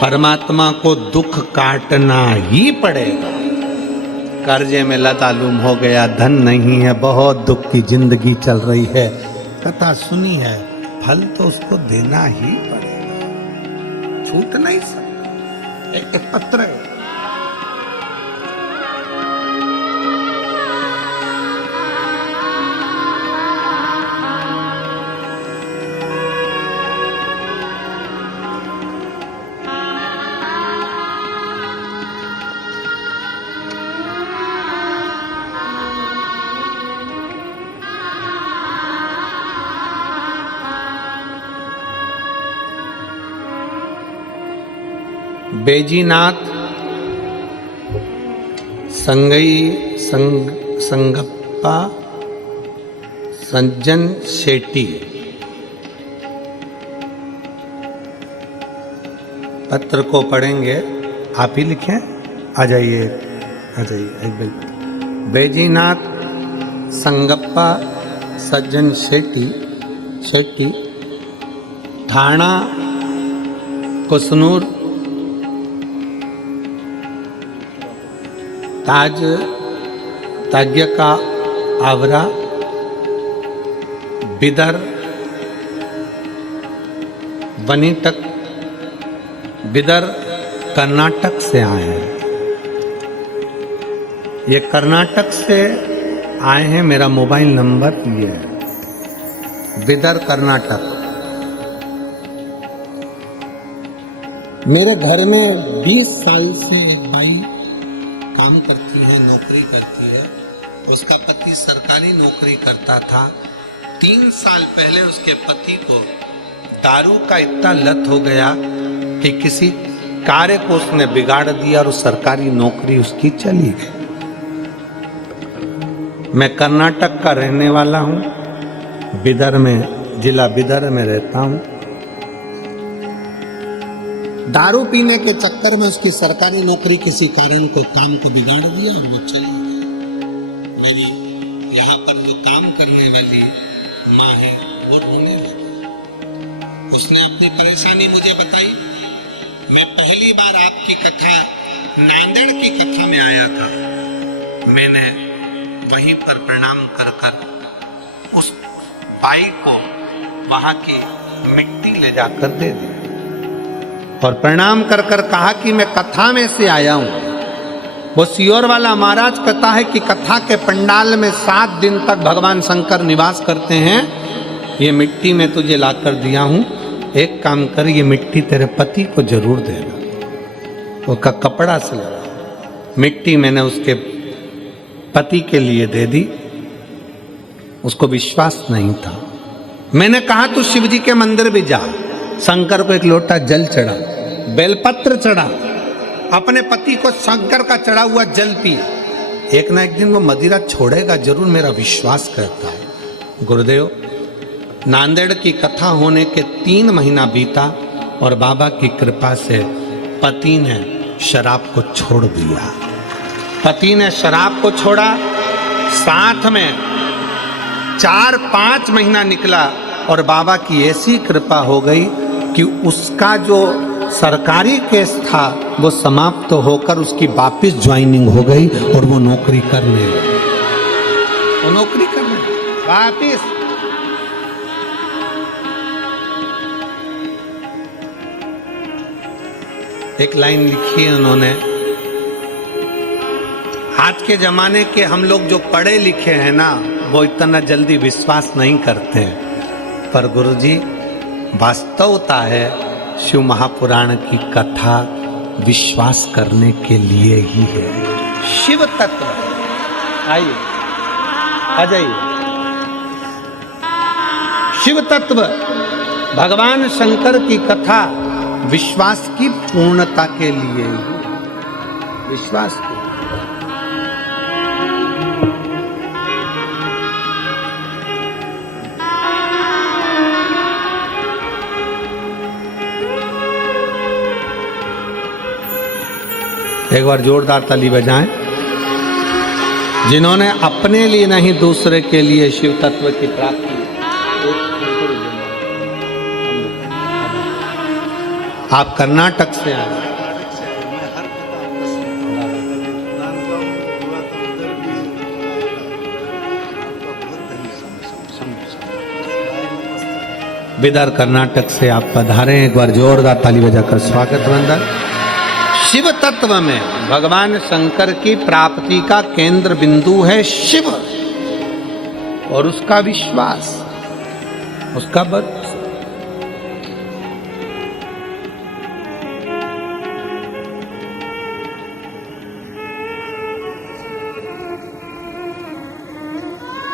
परमात्मा को दुख काटना ही पड़ेगा। कर्जे में लतालुम हो गया, धन नहीं है, बहुत दुख की जिंदगी चल रही है, कथा सुनी है, फल तो उसको देना ही पड़ेगा, छूट नहीं सकता। एक पत्र है, बैजीनाथ संगप्पा सज्जन शेट्टी। पत्र को पढ़ेंगे, आप ही लिखें, आ जाइए एक बिल्कुल। बैजीनाथ संगप्पा सज्जन शेट्टी ठाणा कुसनूर ताज्य का आवरा बिदर वनीटक बिदर कर्नाटक से आए हैं। ये कर्नाटक से आए हैं, मेरा मोबाइल नंबर ये है, बिदर कर्नाटक। मेरे घर में 20 साल से एक बाई काम करती है, नौकरी करती है, उसका पति सरकारी नौकरी करता था। 3 साल पहले उसके पति को दारू का इतना लत हो गया कि किसी कार्य को उसने बिगाड़ दिया और सरकारी नौकरी उसकी चली गई। मैं कर्नाटक का रहने वाला हूं, बिदर में, जिला बिदर में रहता हूं। दारू पीने के चक्कर में उसकी सरकारी नौकरी किसी कारण को काम को बिगाड़ दिया और वो चली गई। मेरी यहाँ पर जो काम करने वाली माँ है वो रोने लगी। उसने अपनी परेशानी मुझे बताई। मैं पहली बार आपकी कथा नांदेड़ की कथा में आया था, मैंने वहीं पर प्रणाम कर उस बाई को वहां की मिट्टी ले जाकर दे दी और प्रणाम कर कहा कि मैं कथा में से आया हूं। वो सियोर वाला महाराज कहता है कि कथा के पंडाल में 7 दिन तक भगवान शंकर निवास करते हैं। ये मिट्टी मैं तुझे लाकर दिया हूं, एक काम कर, ये मिट्टी तेरे पति को जरूर देना। वो का कपड़ा से लगा मिट्टी मैंने उसके पति के लिए दे दी। उसको विश्वास नहीं था। मैंने कहा तू शिव जी के मंदिर भी जा, शंकर को एक लोटा जल चढ़ा, बेलपत्र चढ़ा, अपने पति को शंकर का चढ़ा हुआ जल पी। एक ना एक दिन वो मदिरा छोड़ेगा जरूर, मेरा विश्वास करता है। गुरुदेव, नांदेड़ की कथा होने के 3 महीना बीता और बाबा की कृपा से पति ने शराब को छोड़ दिया। पति ने शराब को छोड़ा, साथ में 4-5 महीना निकला और बाबा की ऐसी कृपा हो गई कि उसका जो सरकारी केस था वो समाप्त होकर उसकी वापस ज्वाइनिंग हो गई और वो नौकरी करने वापस। एक लाइन लिखी है उन्होंने, आज के जमाने के हम लोग जो पढ़े लिखे हैं ना, वो इतना जल्दी विश्वास नहीं करते हैं, पर गुरुजी वास्तवता है शिव महापुराण की कथा विश्वास करने के लिए ही है। शिव तत्व, आइए आ जाइए। शिव तत्व भगवान शंकर की कथा विश्वास की पूर्णता के लिए ही, विश्वास की। एक बार जोरदार ताली बजाएं जिन्होंने अपने लिए नहीं दूसरे के लिए शिव तत्व की प्राप्ति। आप कर्नाटक से आए, बिदर कर्नाटक से आप पधारे। एक बार जोरदार ताली बजाकर स्वागत वंदन। शिव तत्व में भगवान शंकर की प्राप्ति का केंद्र बिंदु है शिव और उसका विश्वास, उसका भरोसा।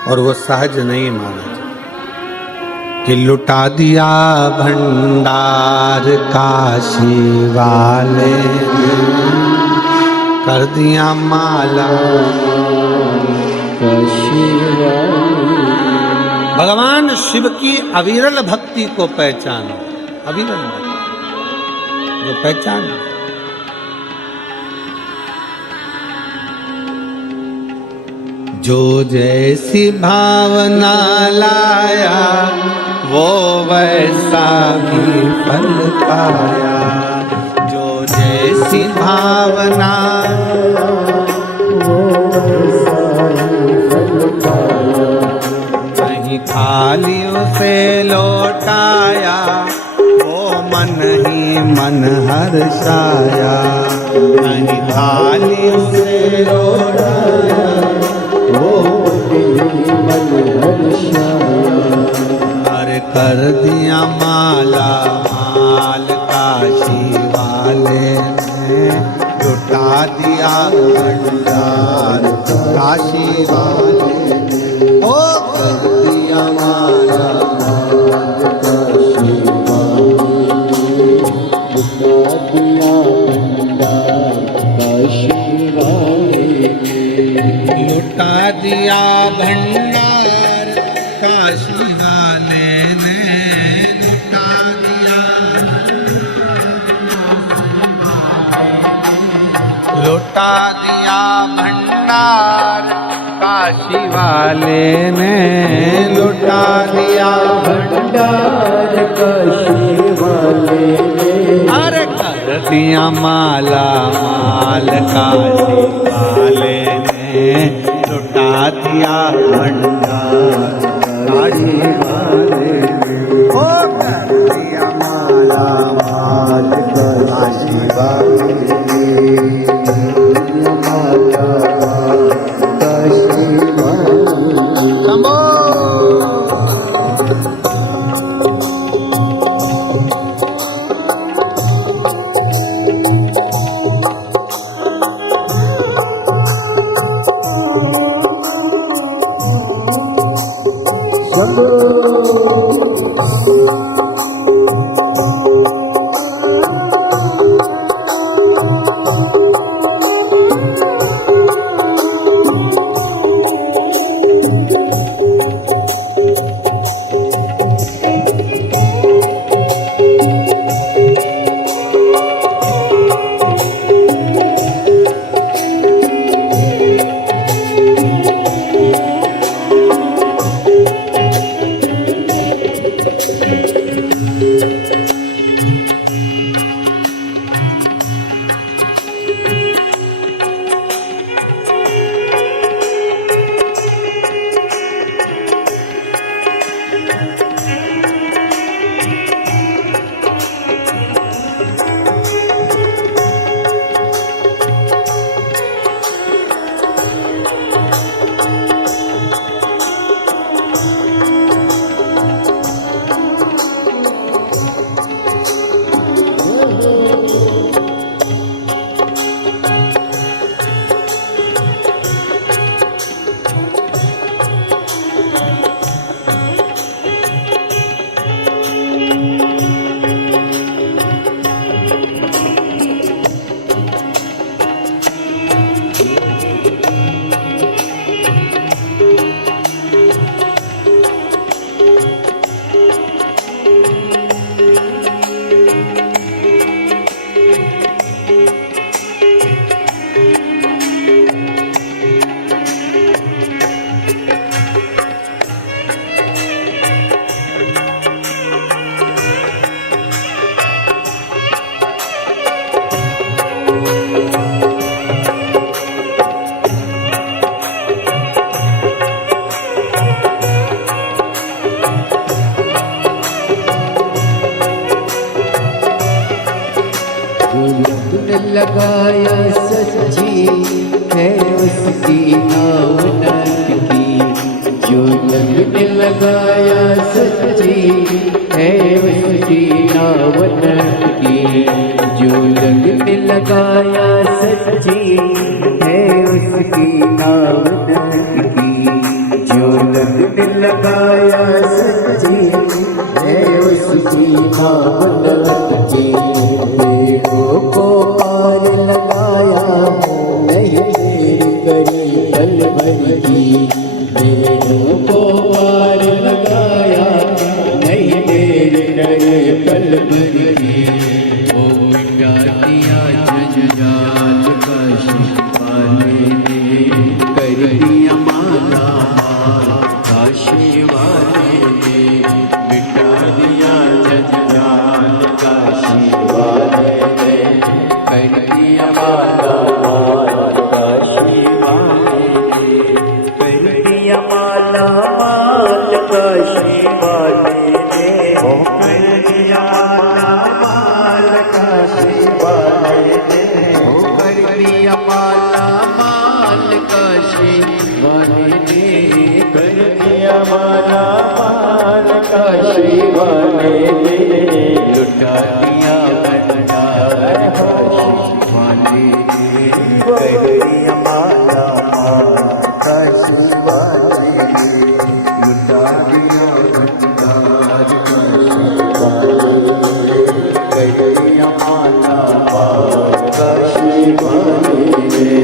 और वो सहज नहीं माना कि लुटा दिया भंडार काशी वाले, कर दिया माला काशी वाले। भगवान शिव की अविरल भक्ति को पहचानो, अविरल भक्ति जो पहचानो। जो जैसी भावना लाया वो वैसा ही फल पाया। जो जैसी भावना वो वैसा ही फल पाया। नहीं खाली उसे लौटाया वो मन ही मन हर्षाया। नहीं खाली उसे लौटाया वो मन हर्षाया। अरे कर दिया माला माल काशी वाले ने, लुटा दिया भंडार काशी वाले ने। ओ कर दिया माला माल काशी वाले ने, लुटा दिया भंडार काशी वाले ने। लुटा दिया भंडार काशी वाले ने, लुटा दिया। लुटा दिया भंडार काशी वाले ने, लुटा दिया भंडार काशी वाले ने। अरे कर दिया माला माल काशी वाले ने, लुटा दिया भंडार काशी वाले ने। ओ कर दिया माला माल काशी वाले ने, माला काशी वाले। सच्ची है उसकी नाव नट की, जो लगने लगाया सच्ची है उसकी नाव नट की, जो लगने लगाया सच्ची है उसकी नाव नट की, जो लगने लगाया सच्ची है उसकी नाव नट की। पेड़ों को पार लगाया नहीं देर करी पल भर की, पेड़ों को पार लगाया नहीं देर करे पल भर की। ओ मिटा दिया जंजाल काशी वाले ने, कर दिया माला काशी वाले ने, मिटा दिया जंजाल काशी वाले ने, कर दिया माला काशी वाले ने, कर दिया माला काशी वाले ने, कर दिया माला काशी वाले ने, कर दिया माला काशी वाले ने, कर दिया माला काशी वाले ने, लुटा दिया भंडार काशी वाले ने, कर दिया माला काशी वाले ने, लुटा दिया भंडार काशी वाले ने, कर दिया माला काशी वाले ने।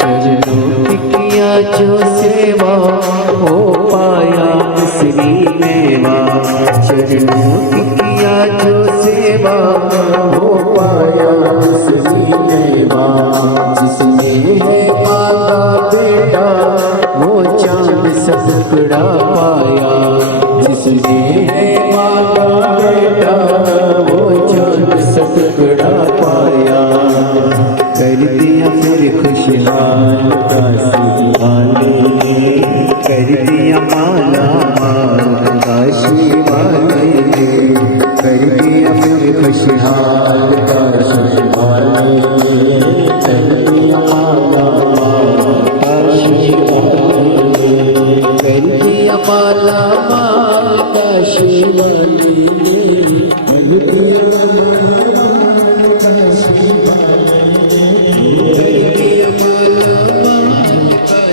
चरणों की किया जो सेवा हो पाया श्री मेवा। चरणों की किया जो सेवा हो पाया श्री मेवा। जिसने है माता बेटा वो चांद सब टुकड़ा पाया। जिसने है माता बेटा वो चांद सब टुकड़ा पाया। कर दिया फिर खुशहाल काशी वाले ने। कर दिया माला माल काशी वाले ने। कर दिया फिर खुशहाल काशी वाले ने। कर दिया माला माल काशी वाले ने। कर दिया माला माल काशी वाले ने। कर दिया माला माल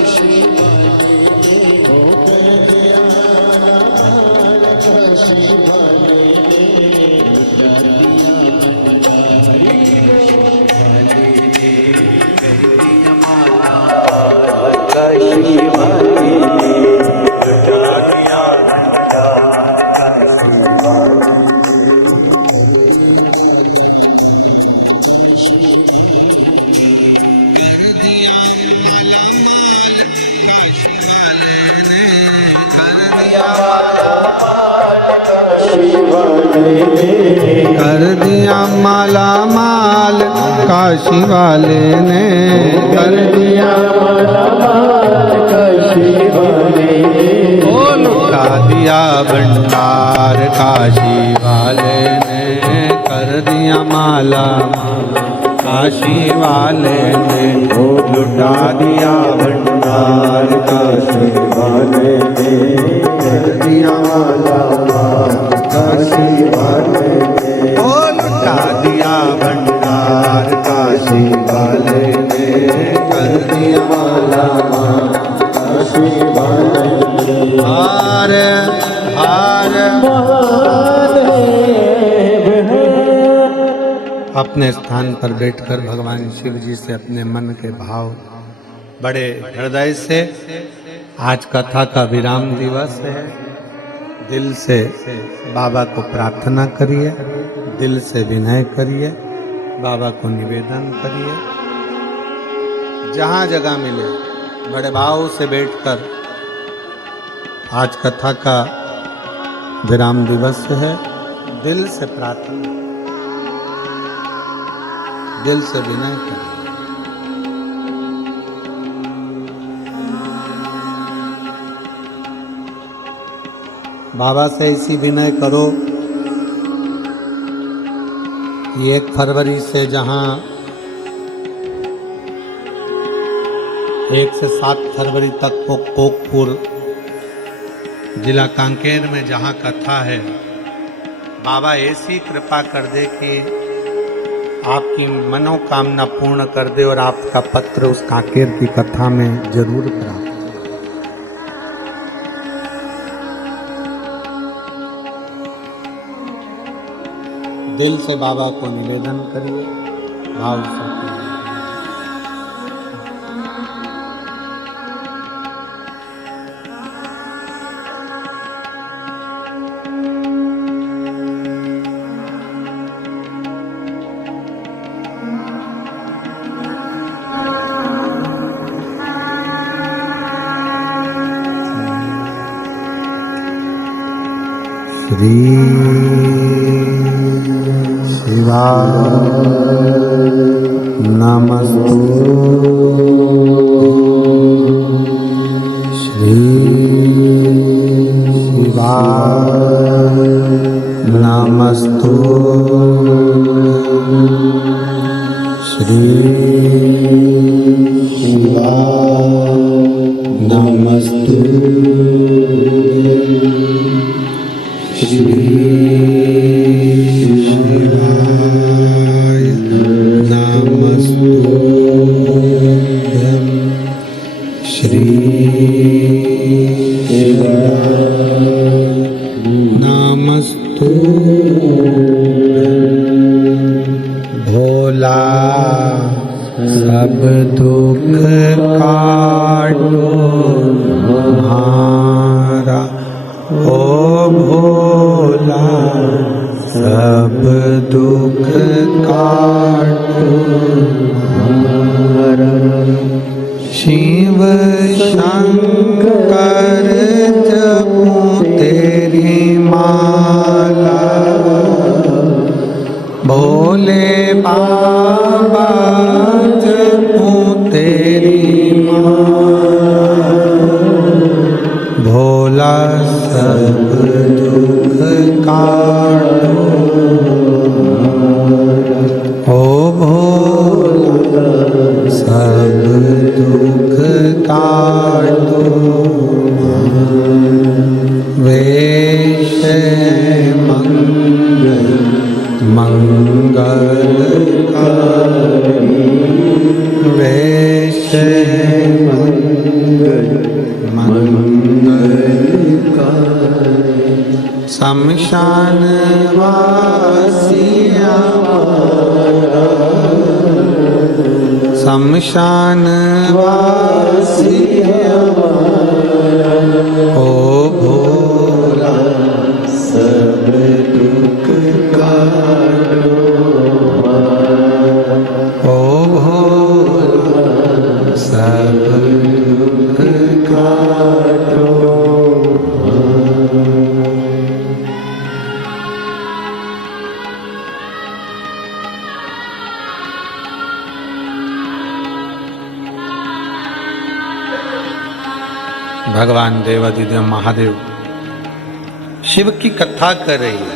काशी वाले कर दिया माला माल काशी वाले ने। कर दिया माला माल काशी वाले ने। ओ लुटा दिया भंडार काशी वाले ने। कर दिया माला काशी वाले ने। ओ लुटा दिया भंडार काशी वाले ने। कर दिया माला काशी वाले ने। ओ लुटा दिया भंडार काशी वाले ने। कर दिया माला काशी वाले ने। हार हार अपने स्थान पर बैठकर भगवान शिव जी से अपने मन के भाव बड़े हृदय से। आज कथा का विराम दिवस है। दिल से बाबा को प्रार्थना करिए, दिल से विनय करिए, बाबा को निवेदन करिए। जहाँ जगह मिले बड़े भाव से बैठकर। आज कथा का विराम दिवस है। दिल से प्रार्थना, दिल से विनय करिए। बाबा से ऐसी विनय करो कि 1 फरवरी से जहां 1 से 7 फरवरी तक कोकपुर जिला कांकेर में जहां कथा है, बाबा ऐसी कृपा कर दे कि आपकी मनोकामना पूर्ण कर दे और आपका पत्र उस कांकेर की कथा में जरूर प्राप्त। दिल से बाबा को निवेदन करिए, भाव से। श्री शिवाय नमस्तु। श्री शिवाय नमस्तु। श्री शिवाय नमस्तु। श्री शिवाय नमस्तु। श्री नमस्तु भोला सब दुख काटो हमारा, ओ भोला सब दुख काटो हमारा। शिव शंकर जपो तेरी माला, भोले बाबा जपो तेरी माला, भोला सब दुख काटो, ओ भोला सब दुख काटो। वेश मंगलकारी, वेश मंगलकारी, शमशान वासिया, शमशान वासिया, ओ भोला सब दुख काटो, ओ भोला सब दुख काटो। भगवान देवाधिदेव महादेव शिव की कथा कर रही है।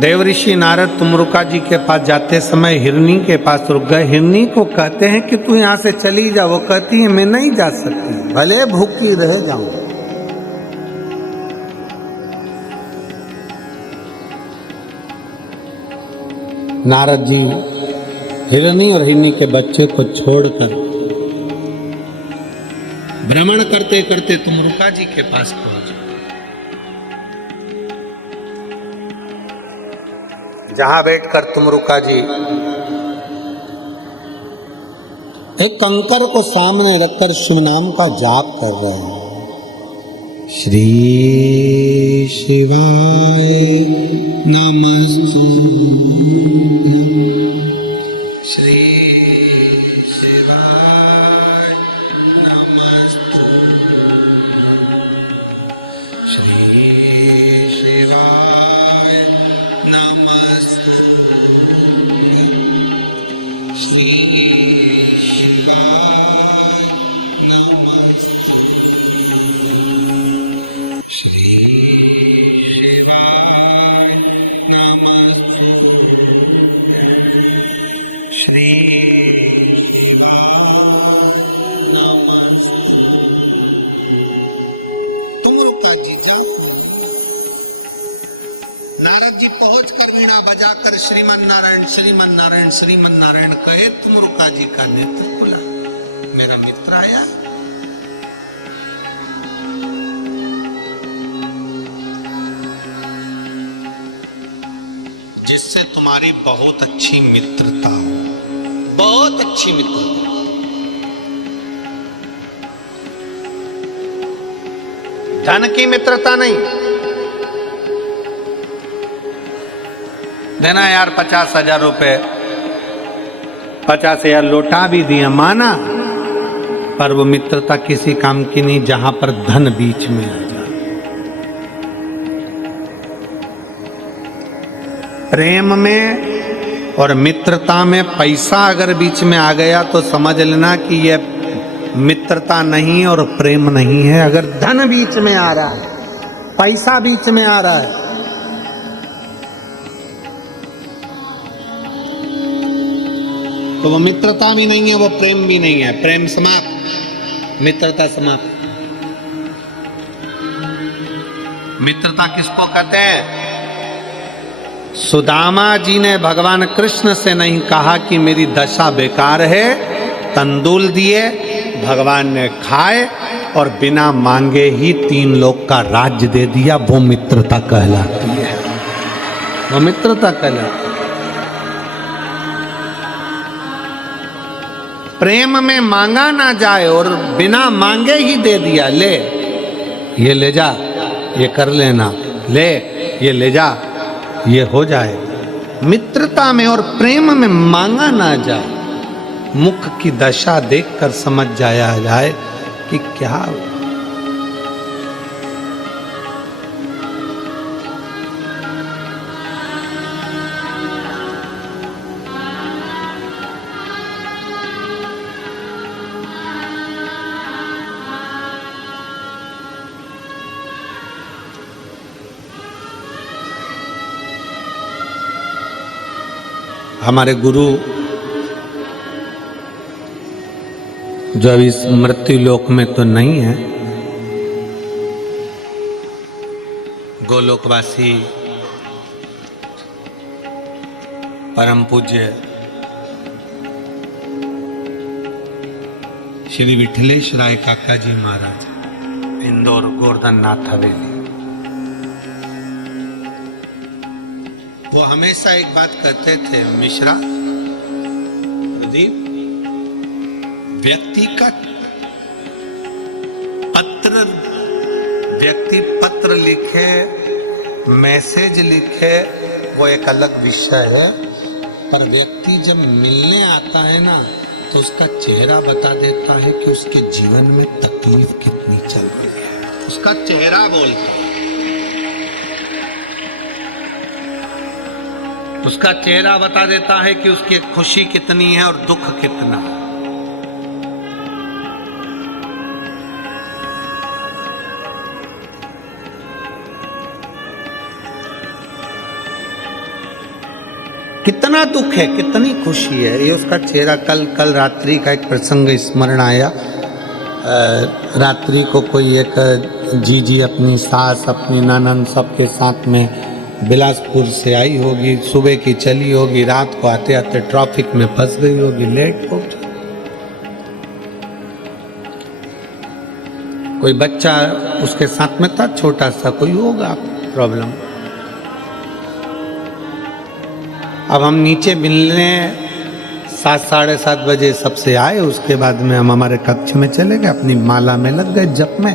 देव ऋषि नारद तुमरुका जी के पास जाते समय हिरनी के पास रुक गए। हिरनी को कहते हैं कि तू यहां से चली जा। वो कहती है मैं नहीं जा सकती, भले भूखी रह जाऊं। नारद जी हिरनी और हिरनी के बच्चे को छोड़कर भ्रमण करते करते तुमरुका जी के पास पहुंचे, जहां बैठकर तुमरुका जी एक कंकर को सामने रखकर शिव नाम का जाप कर रहे हैं। श्री शिवाय नमस्तुभ्यं, श्री शिवाय नमस्तुभ्यं, श्री शिवाय नमस्तुभ्यं, श्री शिवाय नमस्तुभ्यं, श्री शिवाय नमस्तुभ्यं, श्री शिवाय नमस्तुभ्यं। तुमरुका जी जाओ। नारद जी पहुंचकर वीणा बजाकर श्रीमन नारायण श्रीमन नारायण श्रीमन नारायण कहे। तुमरुका जी का नेत्र खुला, मेरा मित्र आया। जिससे तुम्हारी बहुत अच्छी मित्रता हो, बहुत अच्छी मित्रता। धन की मित्रता नहीं। देना यार 50,000 रुपए, 50,000 लौटा भी दिया, माना, पर वो मित्रता किसी काम की नहीं जहां पर धन बीच में आ जाए। प्रेम में और मित्रता में पैसा अगर बीच में आ गया तो समझ लेना कि यह मित्रता नहीं और प्रेम नहीं है। अगर धन बीच में आ रहा है, पैसा बीच में आ रहा है, तो वो मित्रता भी नहीं है, वो प्रेम भी नहीं है। प्रेम समाप्त, मित्रता समाप्त। मित्रता किसको कहते हैं? सुदामा जी ने भगवान कृष्ण से नहीं कहा कि मेरी दशा बेकार है, तंदूल दिए, भगवान ने खाए और बिना मांगे ही 3 लोक का राज्य दे दिया। वो मित्रता कहलाती है, वो मित्रता कहलाती है। प्रेम में मांगा ना जाए और बिना मांगे ही दे दिया। ले ये ले जा, ये कर लेना, ले ये ले जा, ये हो जाए। मित्रता में और प्रेम में मांगा ना जाए, मुख की दशा देखकर समझ जाया जाए कि क्या हमारे गुरु जो अभी इस मृत्यु लोक में तो नहीं है, गोलोकवासी परम पूज्य श्री विठलेश राय काका जी महाराज, इंदौर गोवर्धन नाथ हवेली। वो हमेशा एक बात कहते थे, मिश्रा प्रदीप, व्यक्ति पत्र लिखे, मैसेज लिखे, वो एक अलग विषय है, पर व्यक्ति जब मिलने आता है ना तो उसका चेहरा बता देता है कि उसके जीवन में तकलीफ कितनी चल रही है। उसका चेहरा बोलता है, उसका चेहरा बता देता है कि उसकी खुशी कितनी है और दुख कितना है। कितना दुख है, कितनी खुशी है, ये उसका चेहरा। कल रात्रि का एक प्रसंग स्मरण आया। रात्रि को कोई एक जीजी अपनी सास, अपनी ननद सबके साथ में बिलासपुर से आई होगी, सुबह की चली होगी, रात को आते आते ट्रैफिक में फंस गई होगी, लेट पहुंची। कोई बच्चा उसके साथ में था, छोटा सा कोई होगा प्रॉब्लम। अब हम नीचे मिलने 7 साढ़े 7 बजे सबसे आए, उसके बाद में हम हमारे कक्ष में चले गए, अपनी माला में लग गए जप में।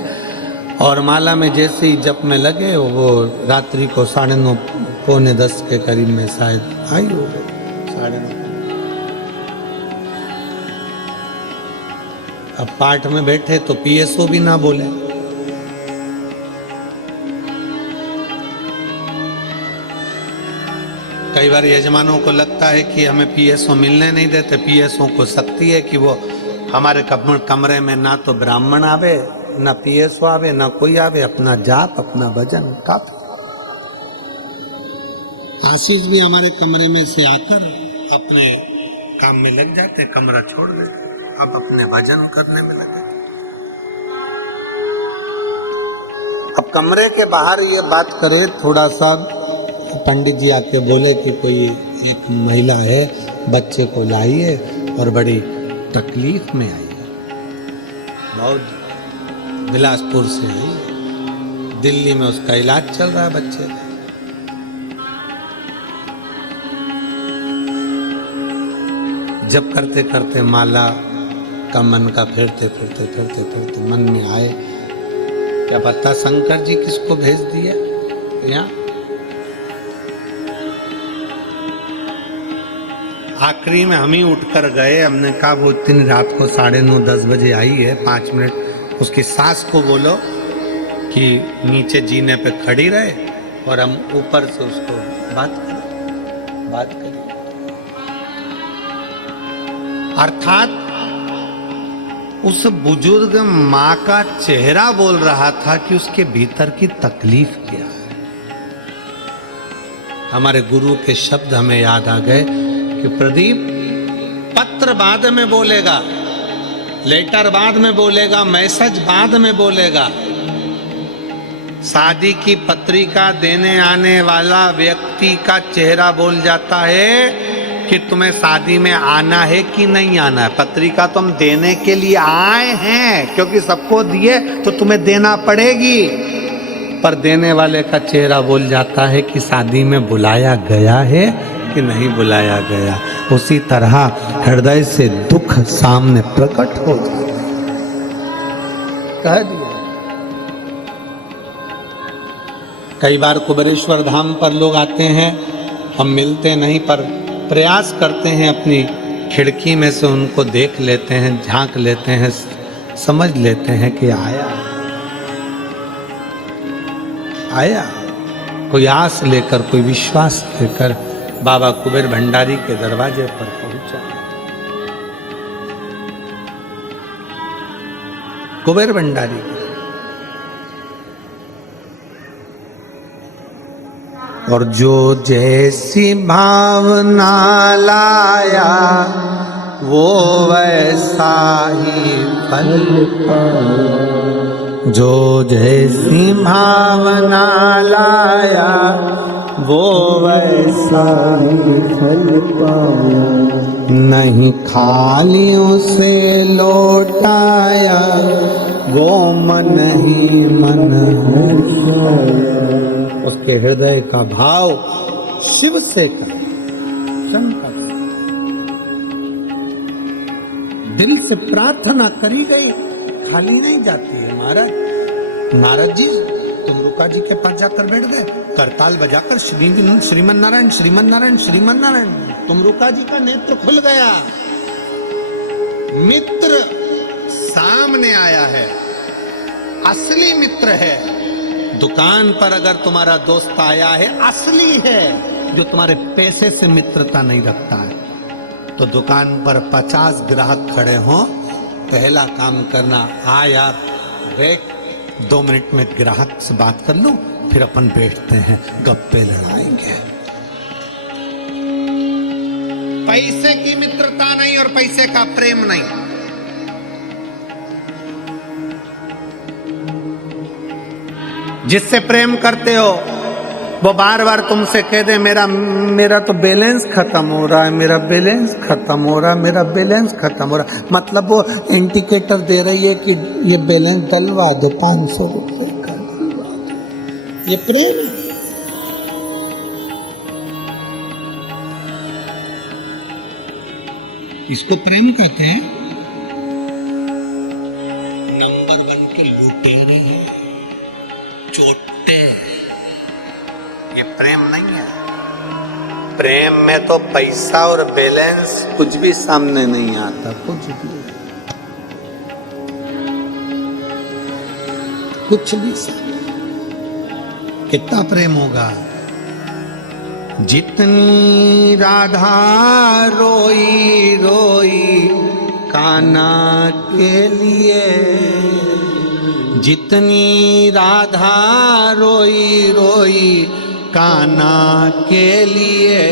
और माला में जैसे ही जप में लगे, वो रात्रि को 9:30 पौने 10 के करीब में शायद आई हो गई, 9:30। अब पाठ में बैठे तो पीएसओ भी ना बोले। कई बार यजमानों को लगता है कि हमें पीएसओ मिलने नहीं देते। पीएसओ को शक्ति है कि वो हमारे कमरे में ना तो ब्राह्मण आवे, ना पीएसओ आवे, ना कोई आवे, अपना जाप, अपना भजन काफी। आशीष भी हमारे कमरे में से आकर अपने काम में लग जाते, कमरा छोड़ देते, अब अपने भजन करने में लगे। अब कमरे के बाहर ये बात करे, थोड़ा सा पंडित जी आके बोले कि कोई एक महिला है, बच्चे को लाई है और बड़ी तकलीफ में आई है, बहुत बिलासपुर से आई है, दिल्ली में उसका इलाज चल रहा है बच्चे का। जब करते करते माला का मन का फिरते मन में आए, क्या पता शंकर जी किसको भेज दिया यहाँ। आखिरी में हम ही उठकर गए, हमने कहा वो दिन रात को 9:30 10 बजे आई है, 5 मिनट उसकी सास को बोलो कि नीचे जीने पे खड़ी रहे और हम ऊपर से उसको बात करें। अर्थात उस बुजुर्ग माँ का चेहरा बोल रहा था कि उसके भीतर की तकलीफ क्या है। हमारे गुरु के शब्द हमें याद आ गए कि प्रदीप, पत्र बाद में बोलेगा, लेटर बाद में बोलेगा, मैसेज बाद में बोलेगा। शादी की पत्रिका देने आने वाला व्यक्ति का चेहरा बोल जाता है कि तुम्हें शादी में आना है कि नहीं आना है। पत्रिका तुम देने के लिए आए हैं, क्योंकि सबको दिए तो तुम्हें देना पड़ेगी। पर देने वाले का चेहरा बोल जाता है कि शादी में बुलाया गया है कि नहीं बुलाया गया। उसी तरह हृदय से दुख सामने प्रकट हो जाता है। कह दिया। कई बार कुबेरेश्वर धाम पर लोग आते हैं, हम मिलते नहीं, पर प्रयास करते हैं अपनी खिड़की में से उनको देख लेते हैं, झांक लेते हैं, समझ लेते हैं कि आया कोई आस लेकर, कोई विश्वास लेकर बाबा कुबेर भंडारी के दरवाजे पर पहुंचा। कुबेर भंडारी और जो जैसी भावना लाया वो वैसा ही फल पाया। जो जैसी भावना लाया वो वैसा ही फल पाया। नहीं खाली उसे लौटाया वो मन ही मन हर्षाया। उसके हृदय का भाव शिव से का, शंकर से, दिल से प्रार्थना करी गई, खाली नहीं जाती है। महाराज नारद जी तुम रुका जी के पास जाकर बैठ गए, करताल बजाकर श्रीमन नारायण श्रीमन नारायण श्रीमन नारायण। तुम रुका जी का नेत्र खुल गया, मित्र सामने आया है, असली मित्र है। दुकान पर अगर तुम्हारा दोस्त आया है, असली है, जो तुम्हारे पैसे से मित्रता नहीं रखता है। तो दुकान पर 50 ग्राहक खड़े हों, पहला काम करना, आ यार बैठ, 2 मिनट में ग्राहक से बात कर लूं, फिर अपन बैठते हैं, गप्पे लड़ाएंगे। पैसे की मित्रता नहीं और पैसे का प्रेम नहीं। जिससे प्रेम करते हो वो बार बार तुमसे कह दे मेरा तो बैलेंस खत्म हो रहा है, मेरा बैलेंस खत्म हो रहा है, मेरा बैलेंस खत्म हो रहा है। मतलब वो इंडिकेटर दे रही है कि ये बैलेंस डलवा दो, 500 रुपए का डलवा दो। ये प्रेम है। इसको प्रेम कहते हैं। नंबर 1 के लुटेरे हैं, चोटे। ये प्रेम नहीं है। प्रेम में तो पैसा और बैलेंस कुछ भी सामने नहीं आता, कुछ भी सामने। कितना प्रेम होगा। जितनी राधा रोई रोई कान्हा के लिए, जितनी राधा रोई रोई कान्हा के लिए,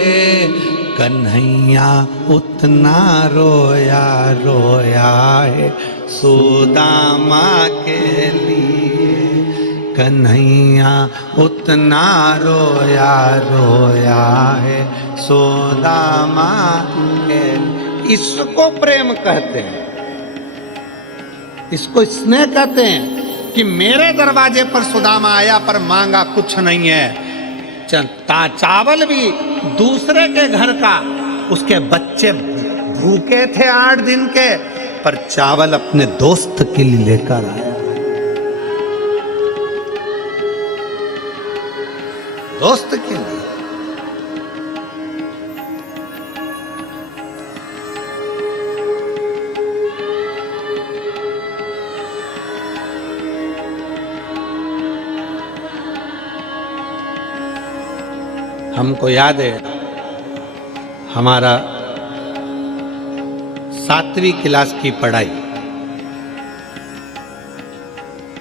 कन्हैया उतना रोया रोया है सुदामा के लिए। कन्हैया उतना रोया रोया है सुदामा के लिए। इसको प्रेम कहते हैं, इसको स्नेह कहते हैं कि मेरे दरवाजे पर सुदामा आया पर मांगा कुछ नहीं है। चावल भी दूसरे के घर का, उसके बच्चे भूखे थे 8 दिन के, पर चावल अपने दोस्त के लिए लेकर आया। दोस्त के लिए। हमको याद है हमारा 7वीं क्लास की पढ़ाई,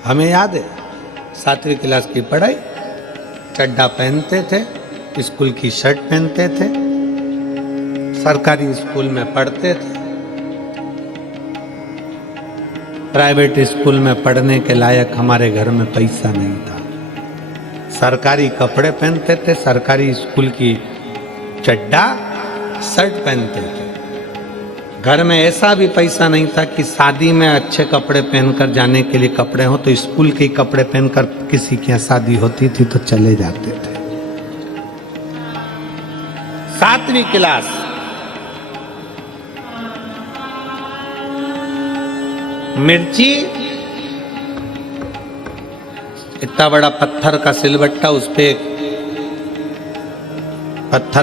हमें याद है 7वीं क्लास की पढ़ाई। चड्डा पहनते थे, स्कूल की शर्ट पहनते थे, सरकारी स्कूल में पढ़ते थे। प्राइवेट स्कूल में पढ़ने के लायक हमारे घर में पैसा नहीं था। सरकारी कपड़े पहनते थे, सरकारी स्कूल की चड्डा, शर्ट पहनते थे। घर में ऐसा भी पैसा नहीं था कि शादी में अच्छे कपड़े पहनकर जाने के लिए कपड़े हो, तो स्कूल के कपड़े पहनकर किसी के यहाँ शादी होती थी तो चले जाते थे। 7वीं क्लास, मिर्ची, इतना बड़ा पत्थर का सिलबट्टा, उस पे पत्थर